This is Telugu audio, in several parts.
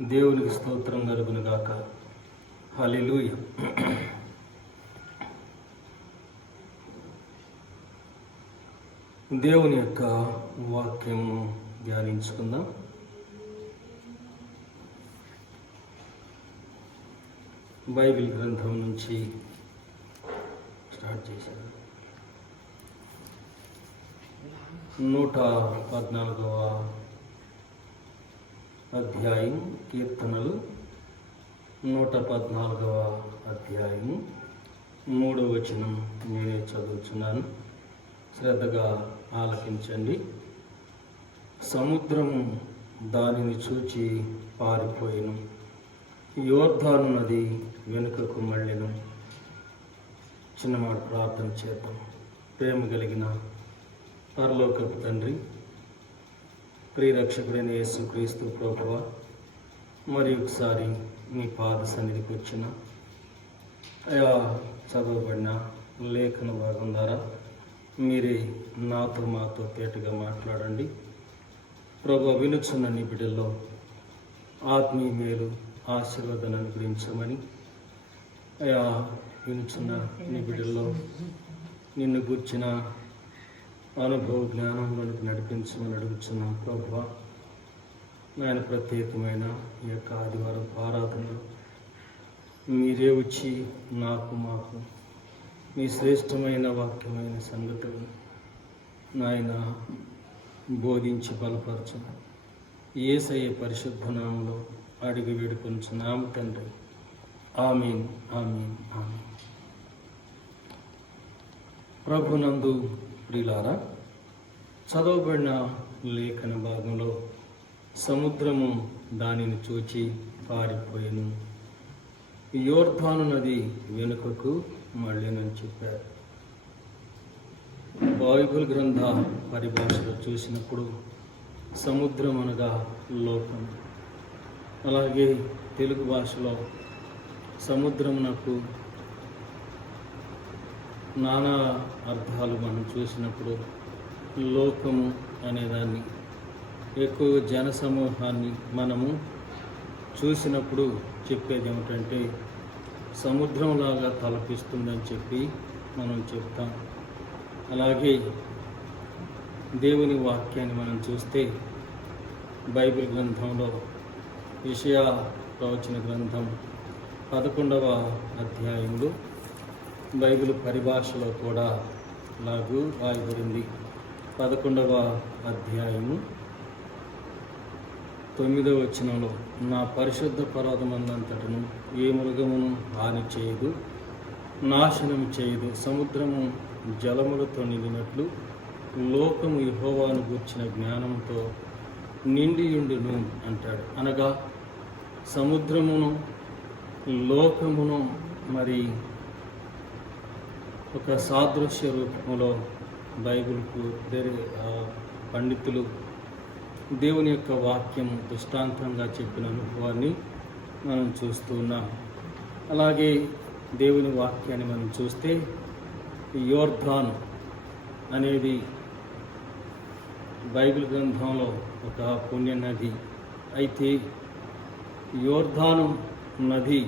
దేవునికి స్తోత్రం కలుగును గాక. హల్లెలూయా. దేవుని యొక్క వాక్యము ధ్యానించుకుందాం. బైబిల్ గ్రంథం నుంచి స్టార్ట్ చేశారు. 114వ అధ్యాయం, కీర్తనలు 114వ అధ్యాయము 3వ వచనం నేనే చదువుతున్నాను. శ్రద్ధగా ఆలకించండి. సముద్రము దానిని చూచి పారిపోయిను, యోర్దాను నది వెనుకకు మళ్ళెను. చిన్నమాట ప్రార్థన చేద్దాం. ప్రేమ కలిగిన పరలోకపు తండ్రి, ప్రియరక్షకుడైన యేసుక్రీస్తు ప్రభువా, మరి ఒకసారి మీ పాద సన్నిధికి వచ్చిన అయా చదవబడిన లేఖన భాగం ద్వారా మీరే నాతో మాతో తేటగా మాట్లాడండి. ప్రభు, వినుచున్న నీ బిడ్డల్లో ఆత్మీయ మేలు ఆశీర్వాదాన్ని అనుగ్రహించమని, అయా వినుచున్న నీ బిడ్డల్లో నిన్ను గూర్చిన అనుభవ జ్ఞానంలోనికి నడిపించమని అడుగుచున్నాం. ప్రభువా, నాయన ప్రత్యేకమైన ఈ యొక్క ఆదివారం ఆరాధనలు మీరే వచ్చి మాకు మీ శ్రేష్టమైన వాక్యమైన సంగతులు నాయన బోధించి బలపరచు. యేసయ్య పరిశుద్ధ నామములో అడిగి వేడుకొంచున్నాము తండ్రి. ఆమేన్, ఆమేన్, ఆమేన్. ప్రభునందు ప్రియులారా, చదవబడిన లేఖన భాగంలో సముద్రము దానిని చూచి పారిపోయిను, యోర్దాను నది వెనుకకు మళ్ళీనని చెప్పారు. బైబిల్ గ్రంథ పరిభాషలో చూసినప్పుడు సముద్రం అనగా లోకం. అలాగే తెలుగు భాషలో సముద్రమునకు నానా అర్థాలు మనం చూసినప్పుడు లోకము అనేదాన్ని, ఎక్కువ జన సమూహాన్ని మనము చూసినప్పుడు చెప్పేది ఏమిటంటే సముద్రంలాగా తలపిస్తుందని చెప్పి మనం చెప్తాం. అలాగే దేవుని వాక్యాన్ని మనం చూస్తే బైబిల్ గ్రంథంలో యెషయా ప్రవచన గ్రంథం 11వ అధ్యాయంలో బైబిల్ పరిభాషలో కూడా లాగు రాయబడింది. 11వ అధ్యాయము 9వ వచనంలో, నా పరిశుద్ధ పర్వతమందంతటను ఏ మృగమును హాని చేయదు, నాశనం చేయదు. సముద్రము జలములతో నిండినట్లు లోకము యెహోవాను గూర్చిన జ్ఞానంతో నిండియుండును అంటాడు. అనగా సముద్రమును లోకమును మరి ఒక సాదృశ్య రూపంలో బైబిల్కు పండితులు దేవుని యొక్క వాక్యం దృష్టాంతంగా చెప్పిన అనుభవాన్ని మనం చూస్తూ ఉన్నాం. అలాగే దేవుని వాక్యాన్ని మనం చూస్తే యోర్దాను అనేది బైబిల్ గ్రంథంలో ఒక పుణ్య నది. అయితే యోర్దాను నది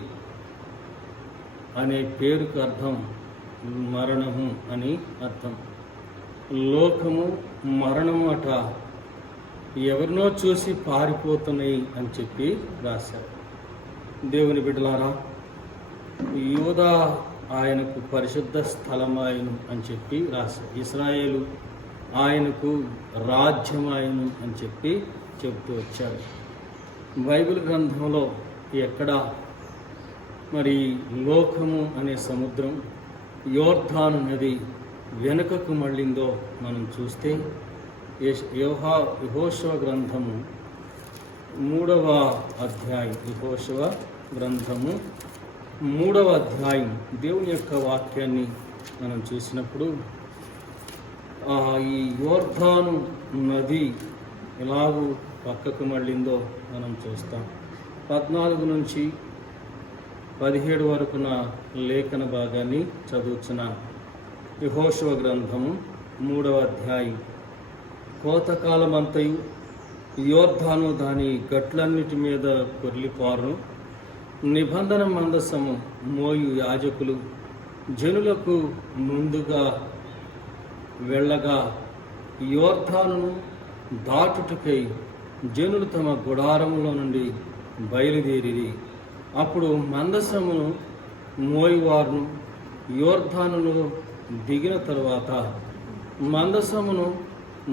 అనే పేరుకు అర్థం మరణము అని అర్థం. లోకము మరణము అట ఎవరినో చూసి పారిపోతున్నాయి అని చెప్పి రాశారు. దేవుని బిడ్డలారా, యూదా ఆయనకు పరిశుద్ధ స్థలమాయను అని చెప్పి రాశారు. ఇశ్రాయేలు ఆయనకు రాజ్యమాయను అని చెప్పి చెబుతూ వచ్చారు. బైబిల్ గ్రంథంలో ఎక్కడ మరి లోకము అనే సముద్రం యోర్దాను నది వెనుకకు మళ్ళిందో మనం చూస్తే యెహోషువ గ్రంథము 3వ అధ్యాయం, యెహోషువ గ్రంథము 3వ అధ్యాయం దేవుని యొక్క వాక్యాన్ని మనం చూసినప్పుడు ఈ యోర్దాను నది ఎలాగూ పక్కకు మళ్ళిందో మనం చూస్తాం. 14 నుంచి 17 వరకున లేఖన భాగాన్ని చదువుచున్నాం. యెహోషువ గ్రంథము 3వ అధ్యాయం. కోతకాలమంతయు యోర్ధాను దాని గట్లన్నిటి మీద పొర్లిపారును. నిబంధన మందసము మోయు యాజకులు జనులకు ముందుగా వెళ్ళగా యోర్ధానును దాటుటకై జనులు తమ గుడారములో నుండి బయలుదేరిరి. అప్పుడు మందసమును మోయువారును యోర్ధానును దిగిన తరువాత మందసమును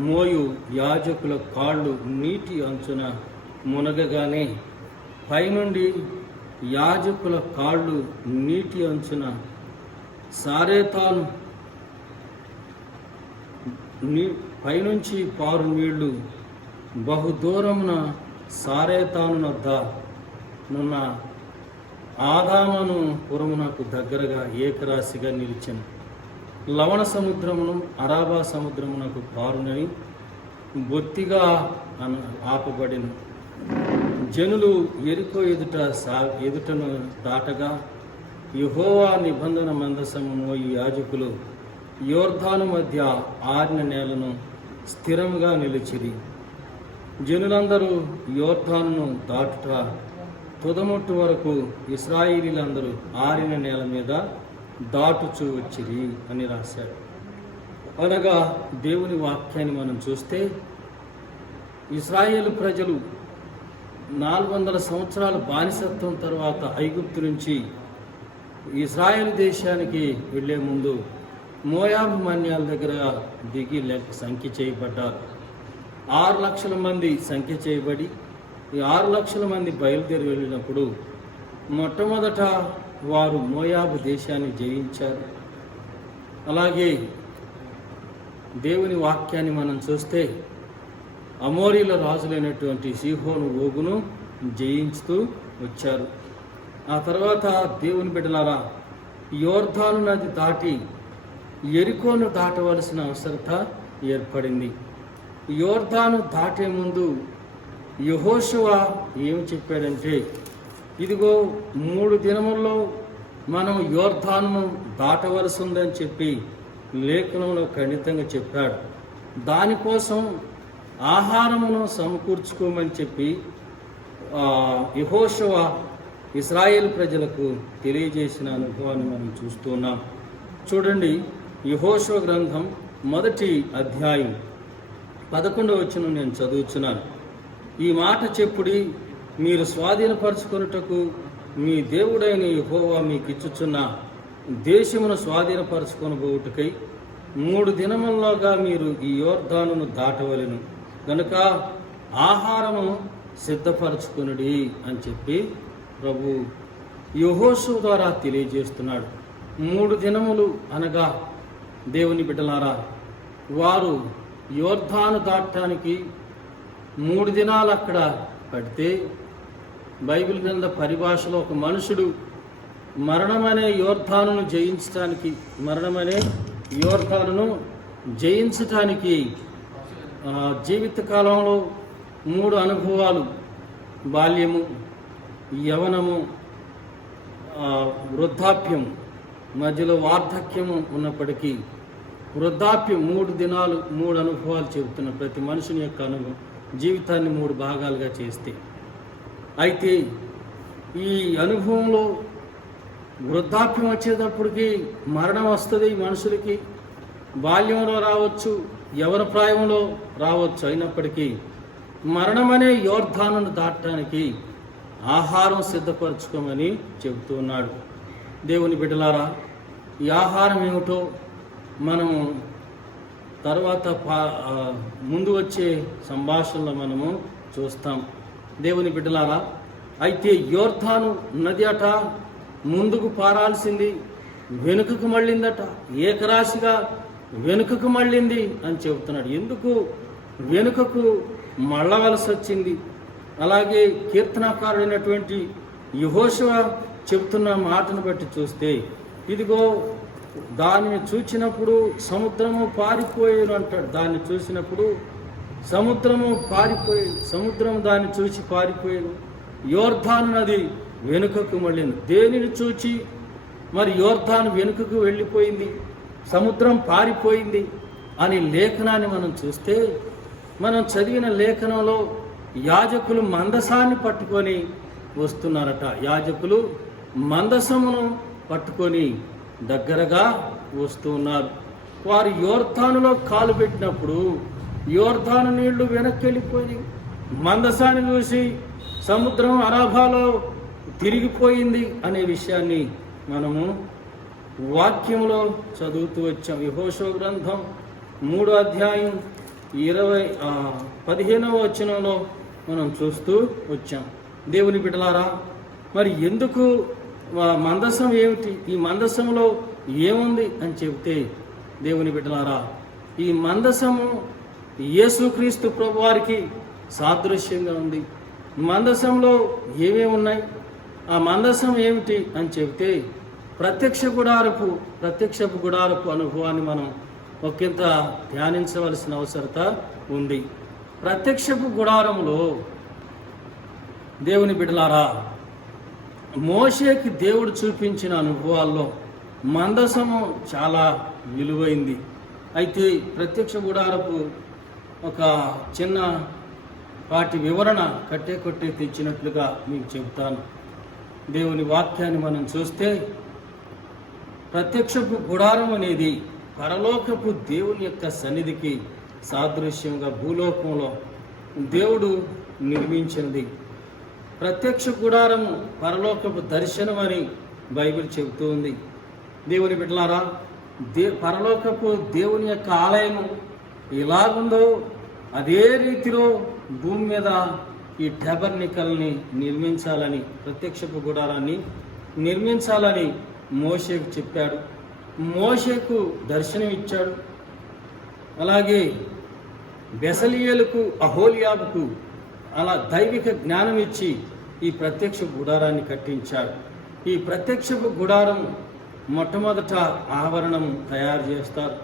మోయు యాజకుల కాళ్ళు నీటి అంచున మునగగానే పైనుండి యాజకుల కాళ్ళు నీటి అంచున సారేతాను పైనుంచి పారు నీళ్లు బహుదూరమున సారేతాను వద్ద నున్న ఆదామను పురమునకు దగ్గరగా ఏకరాశిగా నిలిచెను. లవణ సముద్రమును అరాబా సముద్రమునకు పారునని బొత్తిగా ఆపబడిన జనులు ఎరికో ఎదుటను దాటగా యెహోవా నిబంధన మందసమును ఈ యాజకులు యోర్ధాను మధ్య ఆరిన నేలను స్థిరముగా నిలిచిరి. జనులందరూ యోర్ధానును దాటుట తుదముట్టు వరకు ఇశ్రాయేలీలందరూ ఆరిన నేల మీద దాటుచూ వచ్చిరి అని రాశాడు. అనగా దేవుని వాక్యాన్ని మనం చూస్తే ఇశ్రాయేలు ప్రజలు 400 సంవత్సరాల బానిసత్వం తర్వాత ఐగుప్తు నుంచి ఇశ్రాయేలు దేశానికి వెళ్ళే ముందు మోయాబు మన్యాల దగ్గర దిగి సంఖ్య చేయబడ్డారు. 6 లక్షల మంది సంఖ్య చేయబడి ఈ 6 లక్షల మంది బయలుదేరి వెళ్ళినప్పుడు మొట్టమొదట వారు మోయాబు దేశాన్ని జయించారు. అలాగే దేవుని వాక్యాన్ని మనం చూస్తే అమోరీల రాజులైనటువంటి సీహోను ఓగును జయించుతూ వచ్చారు. ఆ తర్వాత దేవుని బిడ్డలారా యోర్ధాను నది దాటి యెరికోను దాటవలసిన అవసరత ఏర్పడింది. యోర్ధాను దాటే ముందు యెహోషువ ఏమి చెప్పాడంటే, ఇదిగో 3 దినముల్లో మనం యోర్ధాను దాటవలసి ఉందని చెప్పి లేఖనంలో ఖండితంగా చెప్పాడు. దానికోసం ఆహారమును సమకూర్చుకోమని చెప్పి యెహోషువ ఇశ్రాయేలు ప్రజలకు తెలియజేసిన అనుభవాన్ని మనం చూస్తున్నాం. చూడండి, యెహోషువ గ్రంథం 1వ అధ్యాయం 11వ వచనం నేను చదువుచున్నాను. ఈ మాట చెప్పుడి, మీరు స్వాధీనపరచుకొనుటకు మీ దేవుడైన యెహోవా మీకు ఇచ్చుచున్న దేశమును స్వాధీనపరచుకొనబోవుటకై 3 దినముల్లోగా మీరు ఈ యోర్ధానును దాటవలెను గనుక ఆహారము సిద్ధపరచుకొనుడి అని చెప్పి ప్రభు యెహోషువ ద్వారా తెలియజేస్తున్నాడు. 3 దినములు అనగా దేవుని బిడ్డలారా వారు యోర్ధాను దాటడానికి 3 దినాలు అక్కడ పడితే బైబిల్ గ్రంథ పరిభాషలో ఒక మనుషుడు మరణమనే యోర్ధానును జయించటానికి జీవితకాలంలో 3 అనుభవాలు, బాల్యము, యవనము, వృద్ధాప్యం, మధ్యలో వార్ధక్యము ఉన్నప్పటికీ వృద్ధాప్యం 3 దినాలు 3 అనుభవాలు చెబుతున్న ప్రతి మనుషుని యొక్క జీవితాన్ని 3 భాగాలుగా చేస్తే, అయితే ఈ అనుభవంలో వృద్ధాప్యం వచ్చేటప్పటికి మరణం వస్తుంది మనుషులకి. బాల్యంలో రావచ్చు, యవన ప్రాయంలో రావచ్చు. అయినప్పటికీ మరణం అనే యోర్ధానును దాటడానికి ఆహారం సిద్ధపరచుకోమని చెబుతూ ఉన్నాడు. దేవుని బిడ్డలారా, ఈ ఆహారం ఏమిటో మనము తర్వాత ముందు వచ్చే సంభాషణలో మనము చూస్తాం. దేవుని బిడ్డలారా, అయితే యోర్ధాను నది అట ముందుకు పారాల్సింది వెనుకకు మళ్ళిందట, ఏకరాశిగా వెనుకకు మళ్ళింది అని చెబుతున్నాడు. ఎందుకు వెనుకకు మళ్ళవలసి వచ్చింది? అలాగే కీర్తనాకారుడైనటువంటి యెహోషువ చెబుతున్న మాటను బట్టి చూస్తే, ఇదిగో దానిని చూచినప్పుడు సముద్రము పారిపోయేను అంటాడు. దాన్ని చూసినప్పుడు సముద్రము పారిపోయేది, సముద్రం దాన్ని చూసి పారిపోయేది. యోర్ధాను నది వెనుకకు మళ్ళింది. దేనిని చూచి మరి యోర్ధాను వెనుకకు వెళ్ళిపోయింది, సముద్రం పారిపోయింది అని లేఖనాన్ని మనం చూస్తే, మనం చదివిన లేఖనంలో యాజకులు మందసాన్ని పట్టుకొని వస్తున్నారట. యాజకులు మందసమును పట్టుకొని దగ్గరగా వస్తూ ఉన్నారు. వారు యోర్దానులో కాలు పెట్టినప్పుడు యోర్దాను నీళ్లు వెనక్కి వెళ్ళిపోయి మందసాన్ని చూసి సముద్రం అరాభాలో తిరిగిపోయింది అనే విషయాన్ని మనము వాక్యంలో చదువుతూ వచ్చాం. యెహోషువ గ్రంథం 3వ అధ్యాయం 15వ వచనంలో మనం చూస్తూ వచ్చాం. దేవుని బిడ్డలారా, మరి ఎందుకు మందసం ఏమిటి, ఈ మందసంలో ఏముంది అని చెబితే, దేవుని బిడ్డలారా, ఈ మందసము యేసుక్రీస్తు ప్రభువారికి సాదృశ్యంగా ఉంది. మందసంలో ఏమేమి ఉన్నాయి, ఆ మందసం ఏమిటి అని చెబితే, ప్రత్యక్షపు గుడారపు అనుభవాన్ని మనం ఒకంత ధ్యానించవలసిన అవసరత ఉంది. ప్రత్యక్షపు గుడారంలో దేవుని బిడ్డలారా, మోషేకి దేవుడు చూపించిన అనుభవాల్లో మందసము చాలా విలువైంది. అయితే ప్రత్యక్ష గుడారపు ఒక చిన్న వాటి వివరణ కట్టే తెచ్చినట్లుగా మీకు చెబుతాను. దేవుని వాక్యాన్ని మనం చూస్తే, ప్రత్యక్షపు గుడారం అనేది పరలోకపు దేవుని యొక్క సన్నిధికి సాదృశ్యంగా భూలోకంలో దేవుడు నిర్మించినది. ప్రత్యక్ష గుడారము పరలోకపు దర్శనం అని బైబిల్ చెబుతూ ఉంది. దేవుని బిడ్డలారా, పరలోకపు దేవుని యొక్క ఆలయము ఎలాగుందో అదే రీతిలో భూమి మీద ఈ టెబర్నికల్ని నిర్మించాలని, ప్రత్యక్షపు గుడారాన్ని నిర్మించాలని మోషేకు చెప్పాడు. మోషేకు దర్శనం ఇచ్చాడు. అలాగే బెసలియేలుకు, అహోలియాబుకు అలా దైవిక జ్ఞానం ఇచ్చి ఈ ప్రత్యక్ష గుడారాన్ని కట్టించాడు. ఈ ప్రత్యక్షపు గుడారం మొట్టమొదట ఆవరణము తయారు చేస్తారు.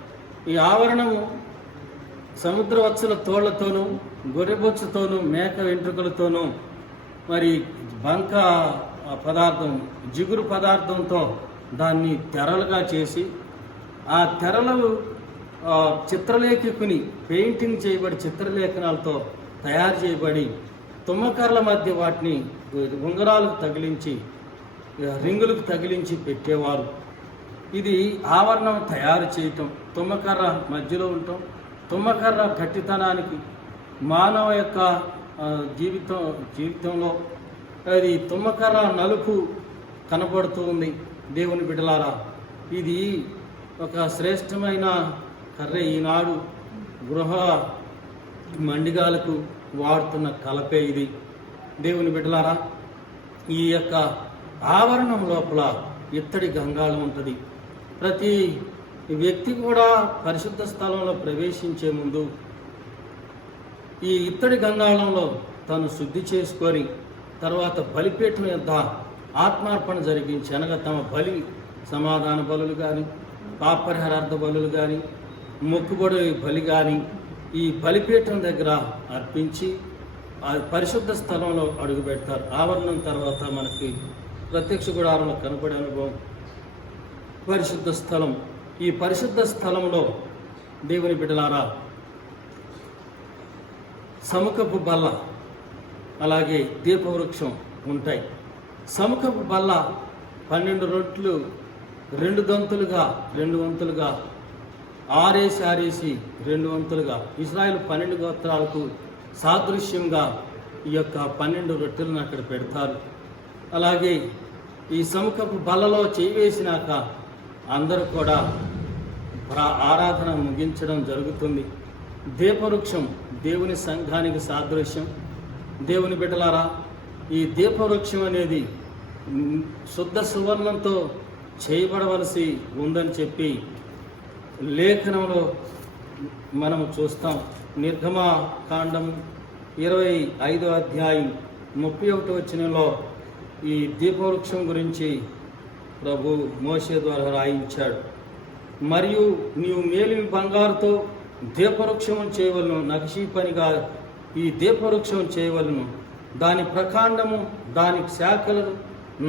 ఈ ఆవరణము సముద్రవత్సల తోళ్లతోనూ, గొర్రెబొచ్చుతోనూ, మేక వెంట్రుకలతోనూ, మరి బంక పదార్థం, జిగురు పదార్థంతో దాన్ని తెరలుగా చేసి, ఆ తెరలు చిత్రలేఖకుని పెయింటింగ్ చేయబడి చిత్రలేఖనాలతో తయారు చేయబడి తుమ్మకర్ల మధ్య వాటిని ఉంగరాలకు తగిలించి, రింగులకు తగిలించి పెట్టేవారు. ఇది ఆవరణం తయారు చేయటం, తుమ్మకర్ర మధ్యలో ఉండటం, తుమ్మకర్ర గట్టితనానికి మానవ యొక్క జీవితంలో అది తుమ్మకర్ర నలుపు కనబడుతూ ఉంది. దేవుని బిడ్డలారా, ఇది ఒక శ్రేష్టమైన కర్ర. ఈనాడు గృహ మండిగాలకు వాడుతున్న కలపే ఇది. దేవుని బిడ్డలారా, ఈ యొక్క ఆవరణం లోపల ఇత్తడి గంగాళం ఉంటుంది. ప్రతి వ్యక్తి కూడా పరిశుద్ధ స్థలంలో ప్రవేశించే ముందు ఈ ఇత్తడి గంగాళంలో తను శుద్ధి చేసుకొని తర్వాత బలిపీఠం యొద్ద ఆత్మార్పణ జరిగించి, అనగా తమ బలి సమాధాన బలులు కానీ, పాపరిహారార్థ బలులు కానీ, మొక్కుబడి బలి కానీ ఈ బలిపీఠం దగ్గర అర్పించి ఆ పరిశుద్ధ స్థలంలో అడుగు పెడతారు. ఆవరణం తర్వాత మనకి ప్రత్యక్ష గుడారంలో కనపడే అనుభవం పరిశుద్ధ స్థలం. ఈ పరిశుద్ధ స్థలంలో దేవుని బిడ్డలారా, సముఖపు బల్ల అలాగే దీపవృక్షం ఉంటాయి. సముఖపు బల్ల 12 రొట్టెలు 2 వంతులుగా ఆరేసి 2 వంతులుగా ఇశ్రాయేలు 12 గోత్రాలకు సాదృశ్యంగా ఈ యొక్క 12 రొట్టెలను అక్కడ పెడతారు. అలాగే ఈ సముఖపు బల్లలో చేయి వేసినాక అందరూ కూడా ఆరాధన ముగించడం జరుగుతుంది. దీపవృక్షం దేవుని సంఘానికి సాదృశ్యం. దేవుని బిడ్డలారా, ఈ దీపవృక్షం అనేది శుద్ధ సువర్ణంతో చేయబడవలసి ఉందని చెప్పి లేఖనంలో మనము చూస్తాం. నిర్గమకాండం 25వ అధ్యాయం 31వ వచనంలో ఈ దీపవృక్షం గురించి ప్రభు మోషే ద్వారా రాయించాడు. మరియు నీవు మేలిమి బంగారుతో దీపవృక్షం చేయవలను, నక్షీ పనిగా ఈ దీపవృక్షం చేయవలను, దాని ప్రకాండము దాని శాఖలను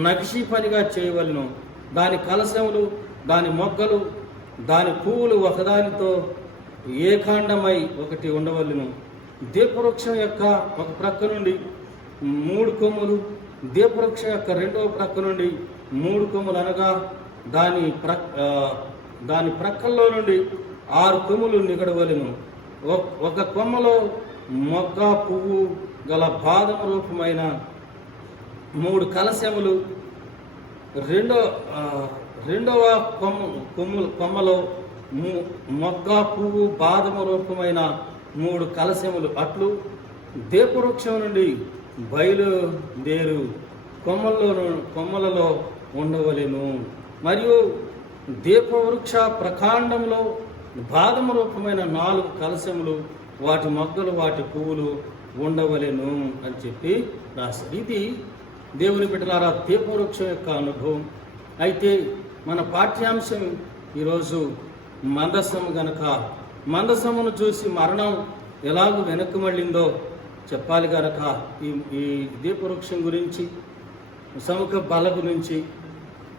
నక్షీ పనిగా చేయవలను, దాని కలశములు దాని మొగ్గలు దాని పువ్వులు ఒకదానితో ఏకాండమై ఒకటి ఉండవలను. దీపవృక్షం యొక్క ఒక ప్రక్క నుండి 3 కొమ్ములు, దీపవృక్షం యొక్క రెండవ ప్రక్క నుండి 3 కొమ్ములు, అనగా దాని ప్రక్కల్లో నుండి 6 కొమ్ములు నిగడవలెను. ఒక కొమ్మలో మొగ్గ పువ్వు గల బాదం రూపమైన 3 కలశములు, రెండవ కొమ్మలో మొగ్గ పువ్వు బాదము రూపమైన 3 కలశములు అట్లు దీపవృక్షం నుండి బయలుదేరు కొమ్మలలో ఉండవలెను. మరియు దీపవృక్ష ప్రకాండంలో బాదము రూపమైన 4 కలశములు, వాటి మొగ్గలు వాటి పువ్వులు ఉండవలెను అని చెప్పి రాశారు. ఇది దేవుని బిడ్డలారా దీపవృక్షం యొక్క అనుభవం. అయితే మన పాఠ్యాంశం ఈరోజు మందసము గనక మందసమును చూసి మరణం ఎలాగూ వెనక్కి మళ్ళిందో చెప్పాలి గనక ఈ దీపవృక్షం గురించి, సముఖ బల గురించి,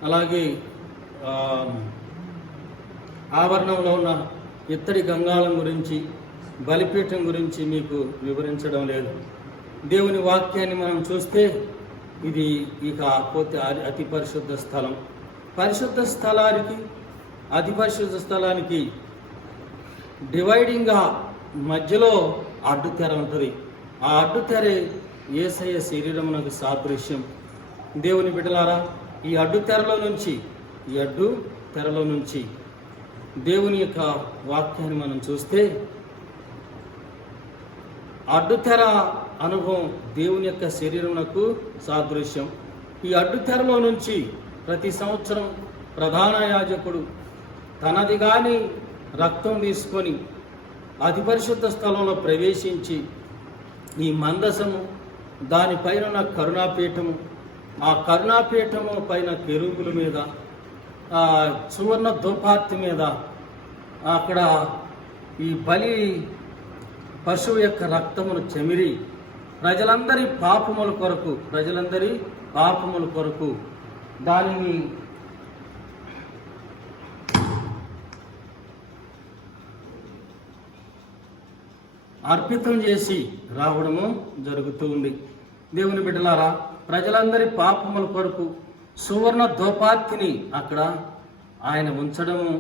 అలాగే ఆవరణంలో ఉన్న ఇత్తడి గంగాళం గురించి, బలిపీఠం గురించి మీకు వివరించడం లేదు. దేవుని వాక్యాన్ని మనం చూస్తే ఇది ఇక పోతే అతి పరిశుద్ధ స్థలం. పరిశుద్ధ స్థలానికి అతి పరిశుద్ధ స్థలానికి డివైడింగ్గా మధ్యలో అడ్డు తెర ఉంటుంది. ఆ అడ్డు తెరే యేసయ్య శరీరమునకు సాదృశ్యం. దేవుని బిడ్డలారా, ఈ అడ్డు తెరలో నుంచి దేవుని యొక్క వాక్యాన్ని మనం చూస్తే అడ్డు తెర అనుభవం దేవుని యొక్క శరీరమునకు సాదృశ్యం. ఈ అడ్డు తెరలో నుంచి ప్రతి సంవత్సరం ప్రధాన యాజకుడు తనది కాని రక్తం తీసుకొని అతి పరిశుద్ధ స్థలంలో ప్రవేశించి ఈ మందసము, దానిపైన ఉన్న కరుణాపీఠము, ఆ కరుణాపీఠము పైన కెరూబుల మీద, సువర్ణ ధూపార్తి మీద అక్కడ ఈ బలి పశువు యొక్క రక్తమును చెమిరి ప్రజలందరి పాపముల కొరకు దానిని అర్పితం చేసి రావడము జరుగుతూ ఉంది. దేవుని బిడ్డలారా, ప్రజలందరి పాపముల కొరకు సువర్ణ ధూపార్తిని అక్కడ ఆయన ఉంచడము,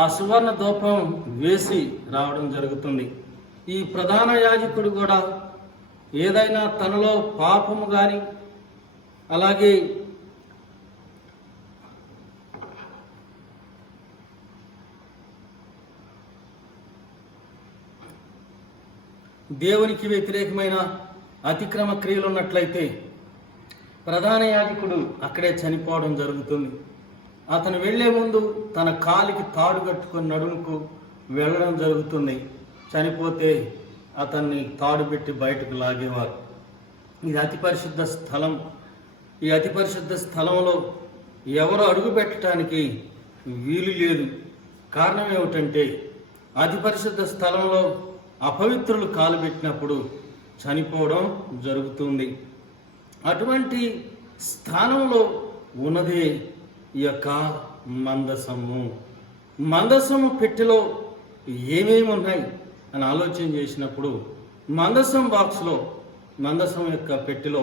ఆ సువర్ణ ధూపం వేసి రావడం జరుగుతుంది. ఈ ప్రధాన యాజకుడు కూడా ఏదైనా తనలో పాపము కానీ, అలాగే దేవునికి వ్యతిరేకమైన అతిక్రమ క్రియలు ఉన్నట్లయితే ప్రధాన యాజకుడు అక్కడే చనిపోవడం జరుగుతుంది. అతను వెళ్లే ముందు తన కాలికి తాడు కట్టుకొని నడుముకు వెళ్ళడం జరుగుతుంది. చనిపోతే అతన్ని తాడు పెట్టి బయటకు లాగేవారు. ఇది అతి పరిశుద్ధ స్థలం. ఈ అతి పరిశుద్ధ స్థలంలో ఎవరు అడుగు పెట్టడానికి వీలు లేదు. కారణం ఏమిటంటే అతి పరిశుద్ధ స్థలంలో అపవిత్రులు కాలు పెట్టినప్పుడు చనిపోవడం జరుగుతుంది. అటువంటి స్థానంలో ఉన్నదే ఈ యొక్క మందసము పెట్టెలో ఏమేమి ఉన్నాయి అని ఆలోచన చేసినప్పుడు మందసం యొక్క పెట్టెలో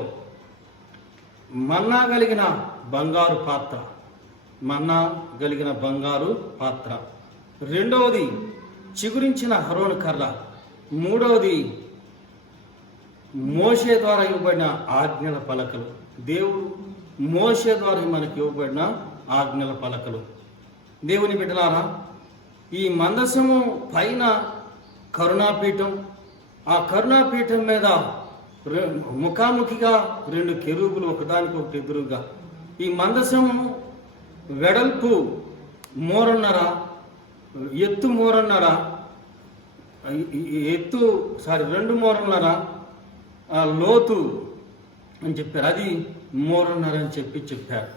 మన్నా కలిగిన బంగారు పాత్ర, రెండవది చిగురించిన హరోను కర్ర, మూడవది మోషే ద్వారా ఇవ్వబడిన ఆజ్ఞల పలకలు. దేవుడు మోషే ద్వారా మనకి ఇవ్వబడిన ఆజ్ఞల పలకలు. దేవుని బిడ్డలారా, ఈ మందసము పైన కరుణాపీఠం, ఆ కరుణాపీఠం మీద ముఖాముఖిగా 2 కెరూబులు ఒకదానికొకటి ఎదురుగా. ఈ మందసము వెడల్పు 3.5, ఎత్తు 3.5, 2 3.5 లోతు అని చెప్పారు. అది 3.5 అని చెప్పారు.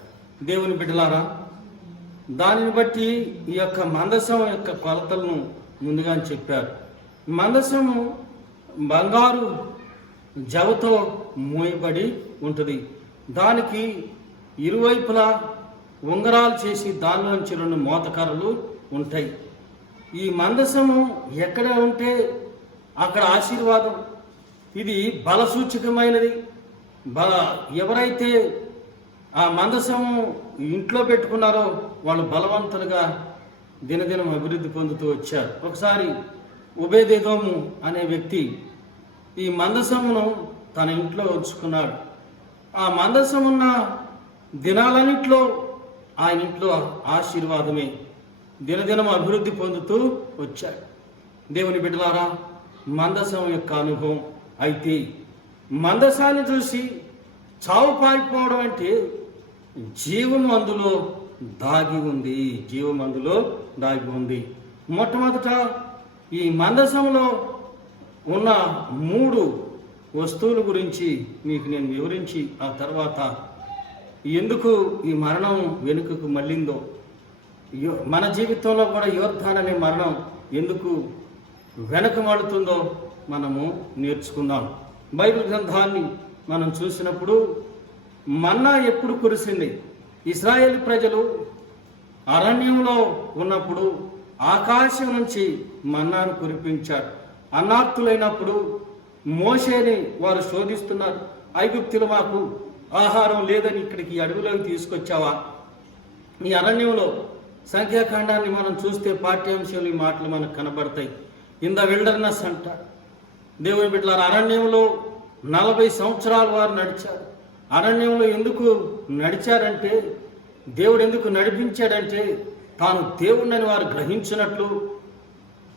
దేవుని బిడ్డలారా, దానిని బట్టి ఈ యొక్క మందసం యొక్క కొలతలను ముందుగా చెప్పారు. మందసము బంగారు జవతో మూయబడి ఉంటుంది. దానికి ఇరువైపులా ఉంగరాలు చేసి దానిలోంచి 2 మోతకర్రలు ఉంటాయి. ఈ మందసము ఎక్కడ ఉంటే అక్కడ ఆశీర్వాదం. ఇది బలసూచకమైనది. ఎవరైతే ఆ మందసము ఇంట్లో పెట్టుకున్నారో వాళ్ళు బలవంతులుగా దినదినం అభివృద్ధి పొందుతూ వచ్చారు. ఒకసారి ఉబేదెదోము అనే వ్యక్తి ఈ మందసమును తన ఇంట్లో ఉంచుకున్నాడు. ఆ మందసమున్న దినాలన్నిట్లో ఆయన ఇంట్లో ఆశీర్వాదమే. దినదినం అభివృద్ధి పొందుతూ వచ్చాడు. దేవుని బిడ్డలారా, మందసం యొక్క అనుభవం. అయితే మందసాన్ని చూసి చావు పారిపోవడం అంటే జీవం అందులో దాగి ఉంది. జీవం అందులో దాగి ఉంది. మొట్టమొదట ఈ మందసంలో ఉన్న 3 వస్తువుల గురించి మీకు నేను వివరించి ఆ తర్వాత ఎందుకు ఈ మరణం వెనుకకు మళ్ళిందో, మన జీవితంలో కూడా యోర్దాన్ అనే మరణం ఎందుకు వెనకమాడుతుందో మనము నేర్చుకుందాం. బైబిల్ గ్రంథాన్ని మనం చూసినప్పుడు మన్నా ఎప్పుడు కురిసింది? ఇశ్రాయేలు ప్రజలు అరణ్యంలో ఉన్నప్పుడు ఆకాశం నుంచి మన్నాను కురిపించాడు. అన్నార్తులైనప్పుడు మోషేని వారు శోధిస్తున్నారు. ఐగుప్తులు మాకు ఆహారం లేదని ఇక్కడికి అడవిలోకి తీసుకొచ్చావా? ఈ అరణ్యంలో సంఖ్యాకాండాన్ని మనం చూస్తే పాఠ్యాంశాలు ఈ మాటలు మనకు కనబడతాయి. ఇన్ ద విల్డర్నెస్ అంట. దేవుని బిడ్డలారా, అరణ్యంలో 40 సంవత్సరాలు వారు నడిచారు. అరణ్యంలో ఎందుకు నడిచారంటే, దేవుడు ఎందుకు నడిపించాడంటే తాను దేవుణ్ణని వారు గ్రహించినట్లు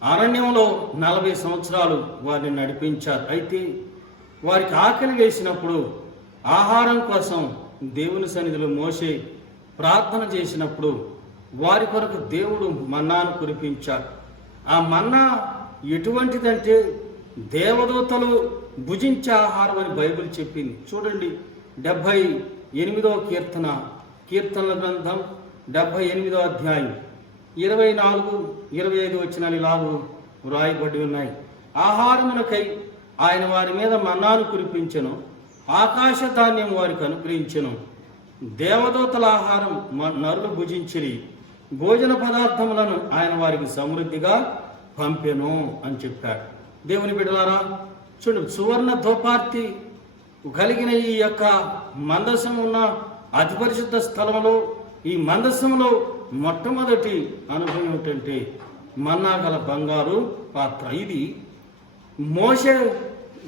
అరణ్యంలో 40 సంవత్సరాలు వారిని నడిపించారు. అయితే వారికి ఆకలి వేసినప్పుడు ఆహారం కోసం దేవుని సన్నిధిలో మోషే ప్రార్థన చేసినప్పుడు వారి కొరకు దేవుడు మన్నాను కురిపించాడు. ఆ మన్నా ఎటువంటిదంటే దేవదూతలు భుజించే ఆహారం అని బైబిల్ చెప్పింది. చూడండి, 78వ కీర్తనల గ్రంథం 78వ అధ్యాయం 24-25 వచనాలు ఇలాగూ వ్రాయబడి ఉన్నాయి. ఆహారమునకై ఆయన వారి మీద మన్నాను కురిపించెను, ఆకాశ ధాన్యం వారికి అనుగ్రహించెను, దేవదూతల ఆహారం నరులు భుజించిరి, భోజన పదార్థములను ఆయన వారికి సమృద్ధిగా పంపెను అని చెప్పాడు. దేవుని బిడ్డలారా, చూడండి, సువర్ణ ధూపార్తి కలిగిన ఈ యొక్క మందసం ఉన్న అతి పరిశుద్ధ స్థలంలో ఈ మందసంలో మొట్టమొదటి అనుభవం ఏమిటంటే మన్నా గల బంగారు పాత్ర. ఇది మోషే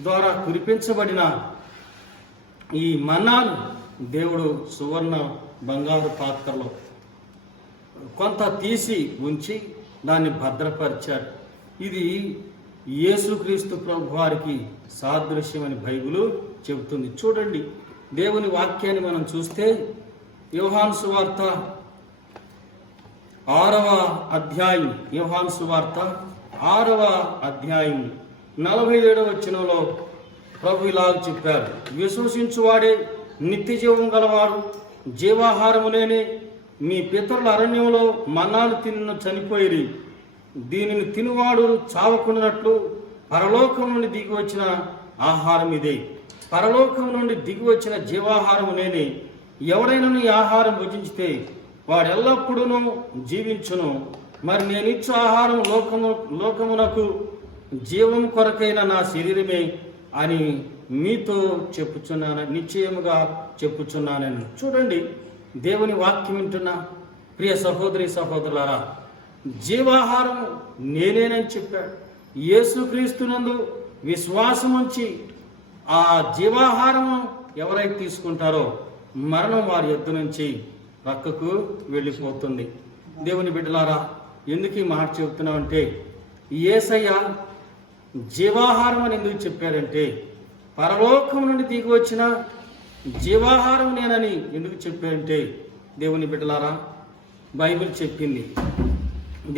ద్వారా కురిపించబడిన ఈ మన్నాను దేవుడు సువర్ణ బంగారు పాత్రలో కొంత తీసి ఉంచి దాన్ని భద్రపరిచాడు. ఇది యేసుక్రీస్తు ప్రభు వారికి సాదృశ్యమని బైబిలు చెబుతుంది. చూడండి, దేవుని వాక్యాన్ని మనం చూస్తే యోహాను సువార్త 6వ అధ్యాయం 47వ వచనంలో ప్రభు ఇలాగ చెప్పారు, విశ్వసించువాడే నిత్య జీవం గలవాడు, జీవాహారము నేనే. మీ పితరుల అరణ్యంలో మన్నాను తిన్న చనిపోయిరి, దీనిని తినువాడు చావకుండానట్లు పరలోకం నుండి దిగి వచ్చిన ఆహారం ఇదే. పరలోకం నుండి దిగి వచ్చిన జీవాహారము నేనే. ఎవడైనా ఈ ఆహారం భుజించితే వాడు ఎల్లప్పుడూ జీవించును. మరి నేనిచ్చు ఆహారం లోకమునకు జీవం కొరకైన నా శరీరమే అని మీతో చెప్పుచున్నాను, నిశ్చయముగా చెప్పుచున్నానని. చూడండి, దేవుని వాక్యం వింటున్న ప్రియ సహోదరి సహోదరులారా, జీవాహారం నేనేనని చెప్పాడు. యేసుక్రీస్తునందు విశ్వాసం ఉంచి ఆ జీవాహారము ఎవరైతే తీసుకుంటారో మరణం వారి యొద్ద నుంచి పక్కకు వెళ్ళిపోతుంది. దేవుని బిడ్డలారా, ఎందుకు ఈ మాట చెబుతున్నామంటే, యేసయ్య జీవాహారం అని ఎందుకు చెప్పారంటే, పరలోకం నుండి దిగి వచ్చిన జీవాహారం నేనని ఎందుకు చెప్పారంటే, దేవుని బిడ్డలారా, బైబిల్ చెప్పింది.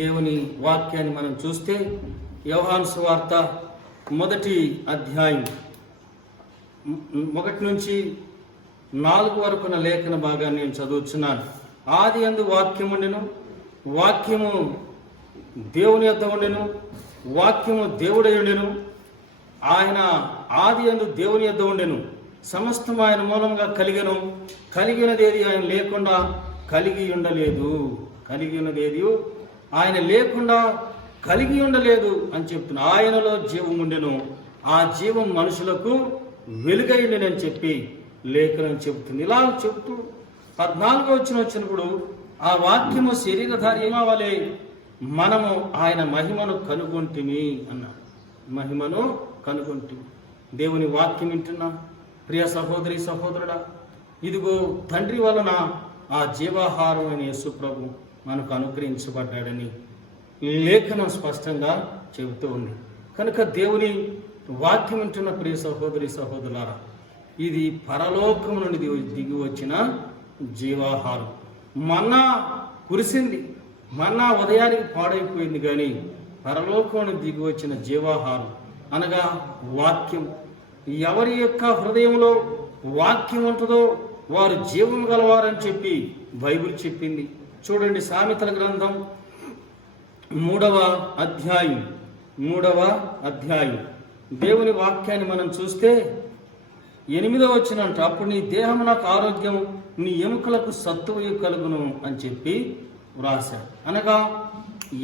దేవుని వాక్యాన్ని మనం చూస్తే యోహాను సువార్త 1వ అధ్యాయం 1 నుంచి 4 వరకున్న లేఖన భాగాన్ని నేను చదువుతున్నాను. ఆది యందు వాక్యము ఉండెను, వాక్యము దేవుని యొద్ద ఉండెను, వాక్యము దేవుడై ఉండెను. ఆయన ఆది యందు దేవుని యొద్ద ఉండెను, సమస్తం ఆయన మూలంగా కలిగెను, కలిగినదేది ఆయన లేకుండా కలిగి ఉండలేదు. కలిగినదేది ఆయన లేకుండా కలిగి ఉండలేదు అని చెప్తున్నా. ఆయనలో జీవం ఉండెను, ఆ జీవం మనుషులకు వెలుగైండని అని చెప్పి లేఖనం చెబుతుంది. ఇలా చెబుతూ 14వ వచనం వచ్చినప్పుడు ఆ వాక్యము శరీరధార్యమా వలె మనము ఆయన మహిమను కనుగొంటిమి అన్నాడు. మహిమను కనుగొంటిమి. దేవుని వాక్యం వింటున్నా ప్రియ సహోదరి సహోదరుడా, ఇదిగో తండ్రి వలన ఆ జీవాహారం అయిన యేసు ప్రభు మనకు అనుగ్రహించబడ్డాడని లేఖనం స్పష్టంగా చెబుతూ ఉంది. కనుక దేవుని వాక్యం వింటున్న ప్రియ సహోదరి సహోదరులారా, ఇది పరలోకం నుండి దిగి వచ్చిన జీవాహారం. మన్నా కురిసింది, మన్నా ఉదయానికి పాడైపోయింది, కానీ పరలోకం నుండి దిగి వచ్చిన జీవాహారం అనగా వాక్యం. ఎవరి యొక్క హృదయంలో వాక్యం ఉంటుందో వారు జీవం గలవారని చెప్పి బైబిల్ చెప్పింది. చూడండి, సామెతల గ్రంథం 3వ అధ్యాయం దేవుని వాక్యాన్ని మనం చూస్తే 8వ వచనం అంట, అప్పుడు నీ దేహం నాకు ఆరోగ్యం, నీ ఎముకలకు సత్తువ కలుగును అని చెప్పి వ్రాశాడు. అనగా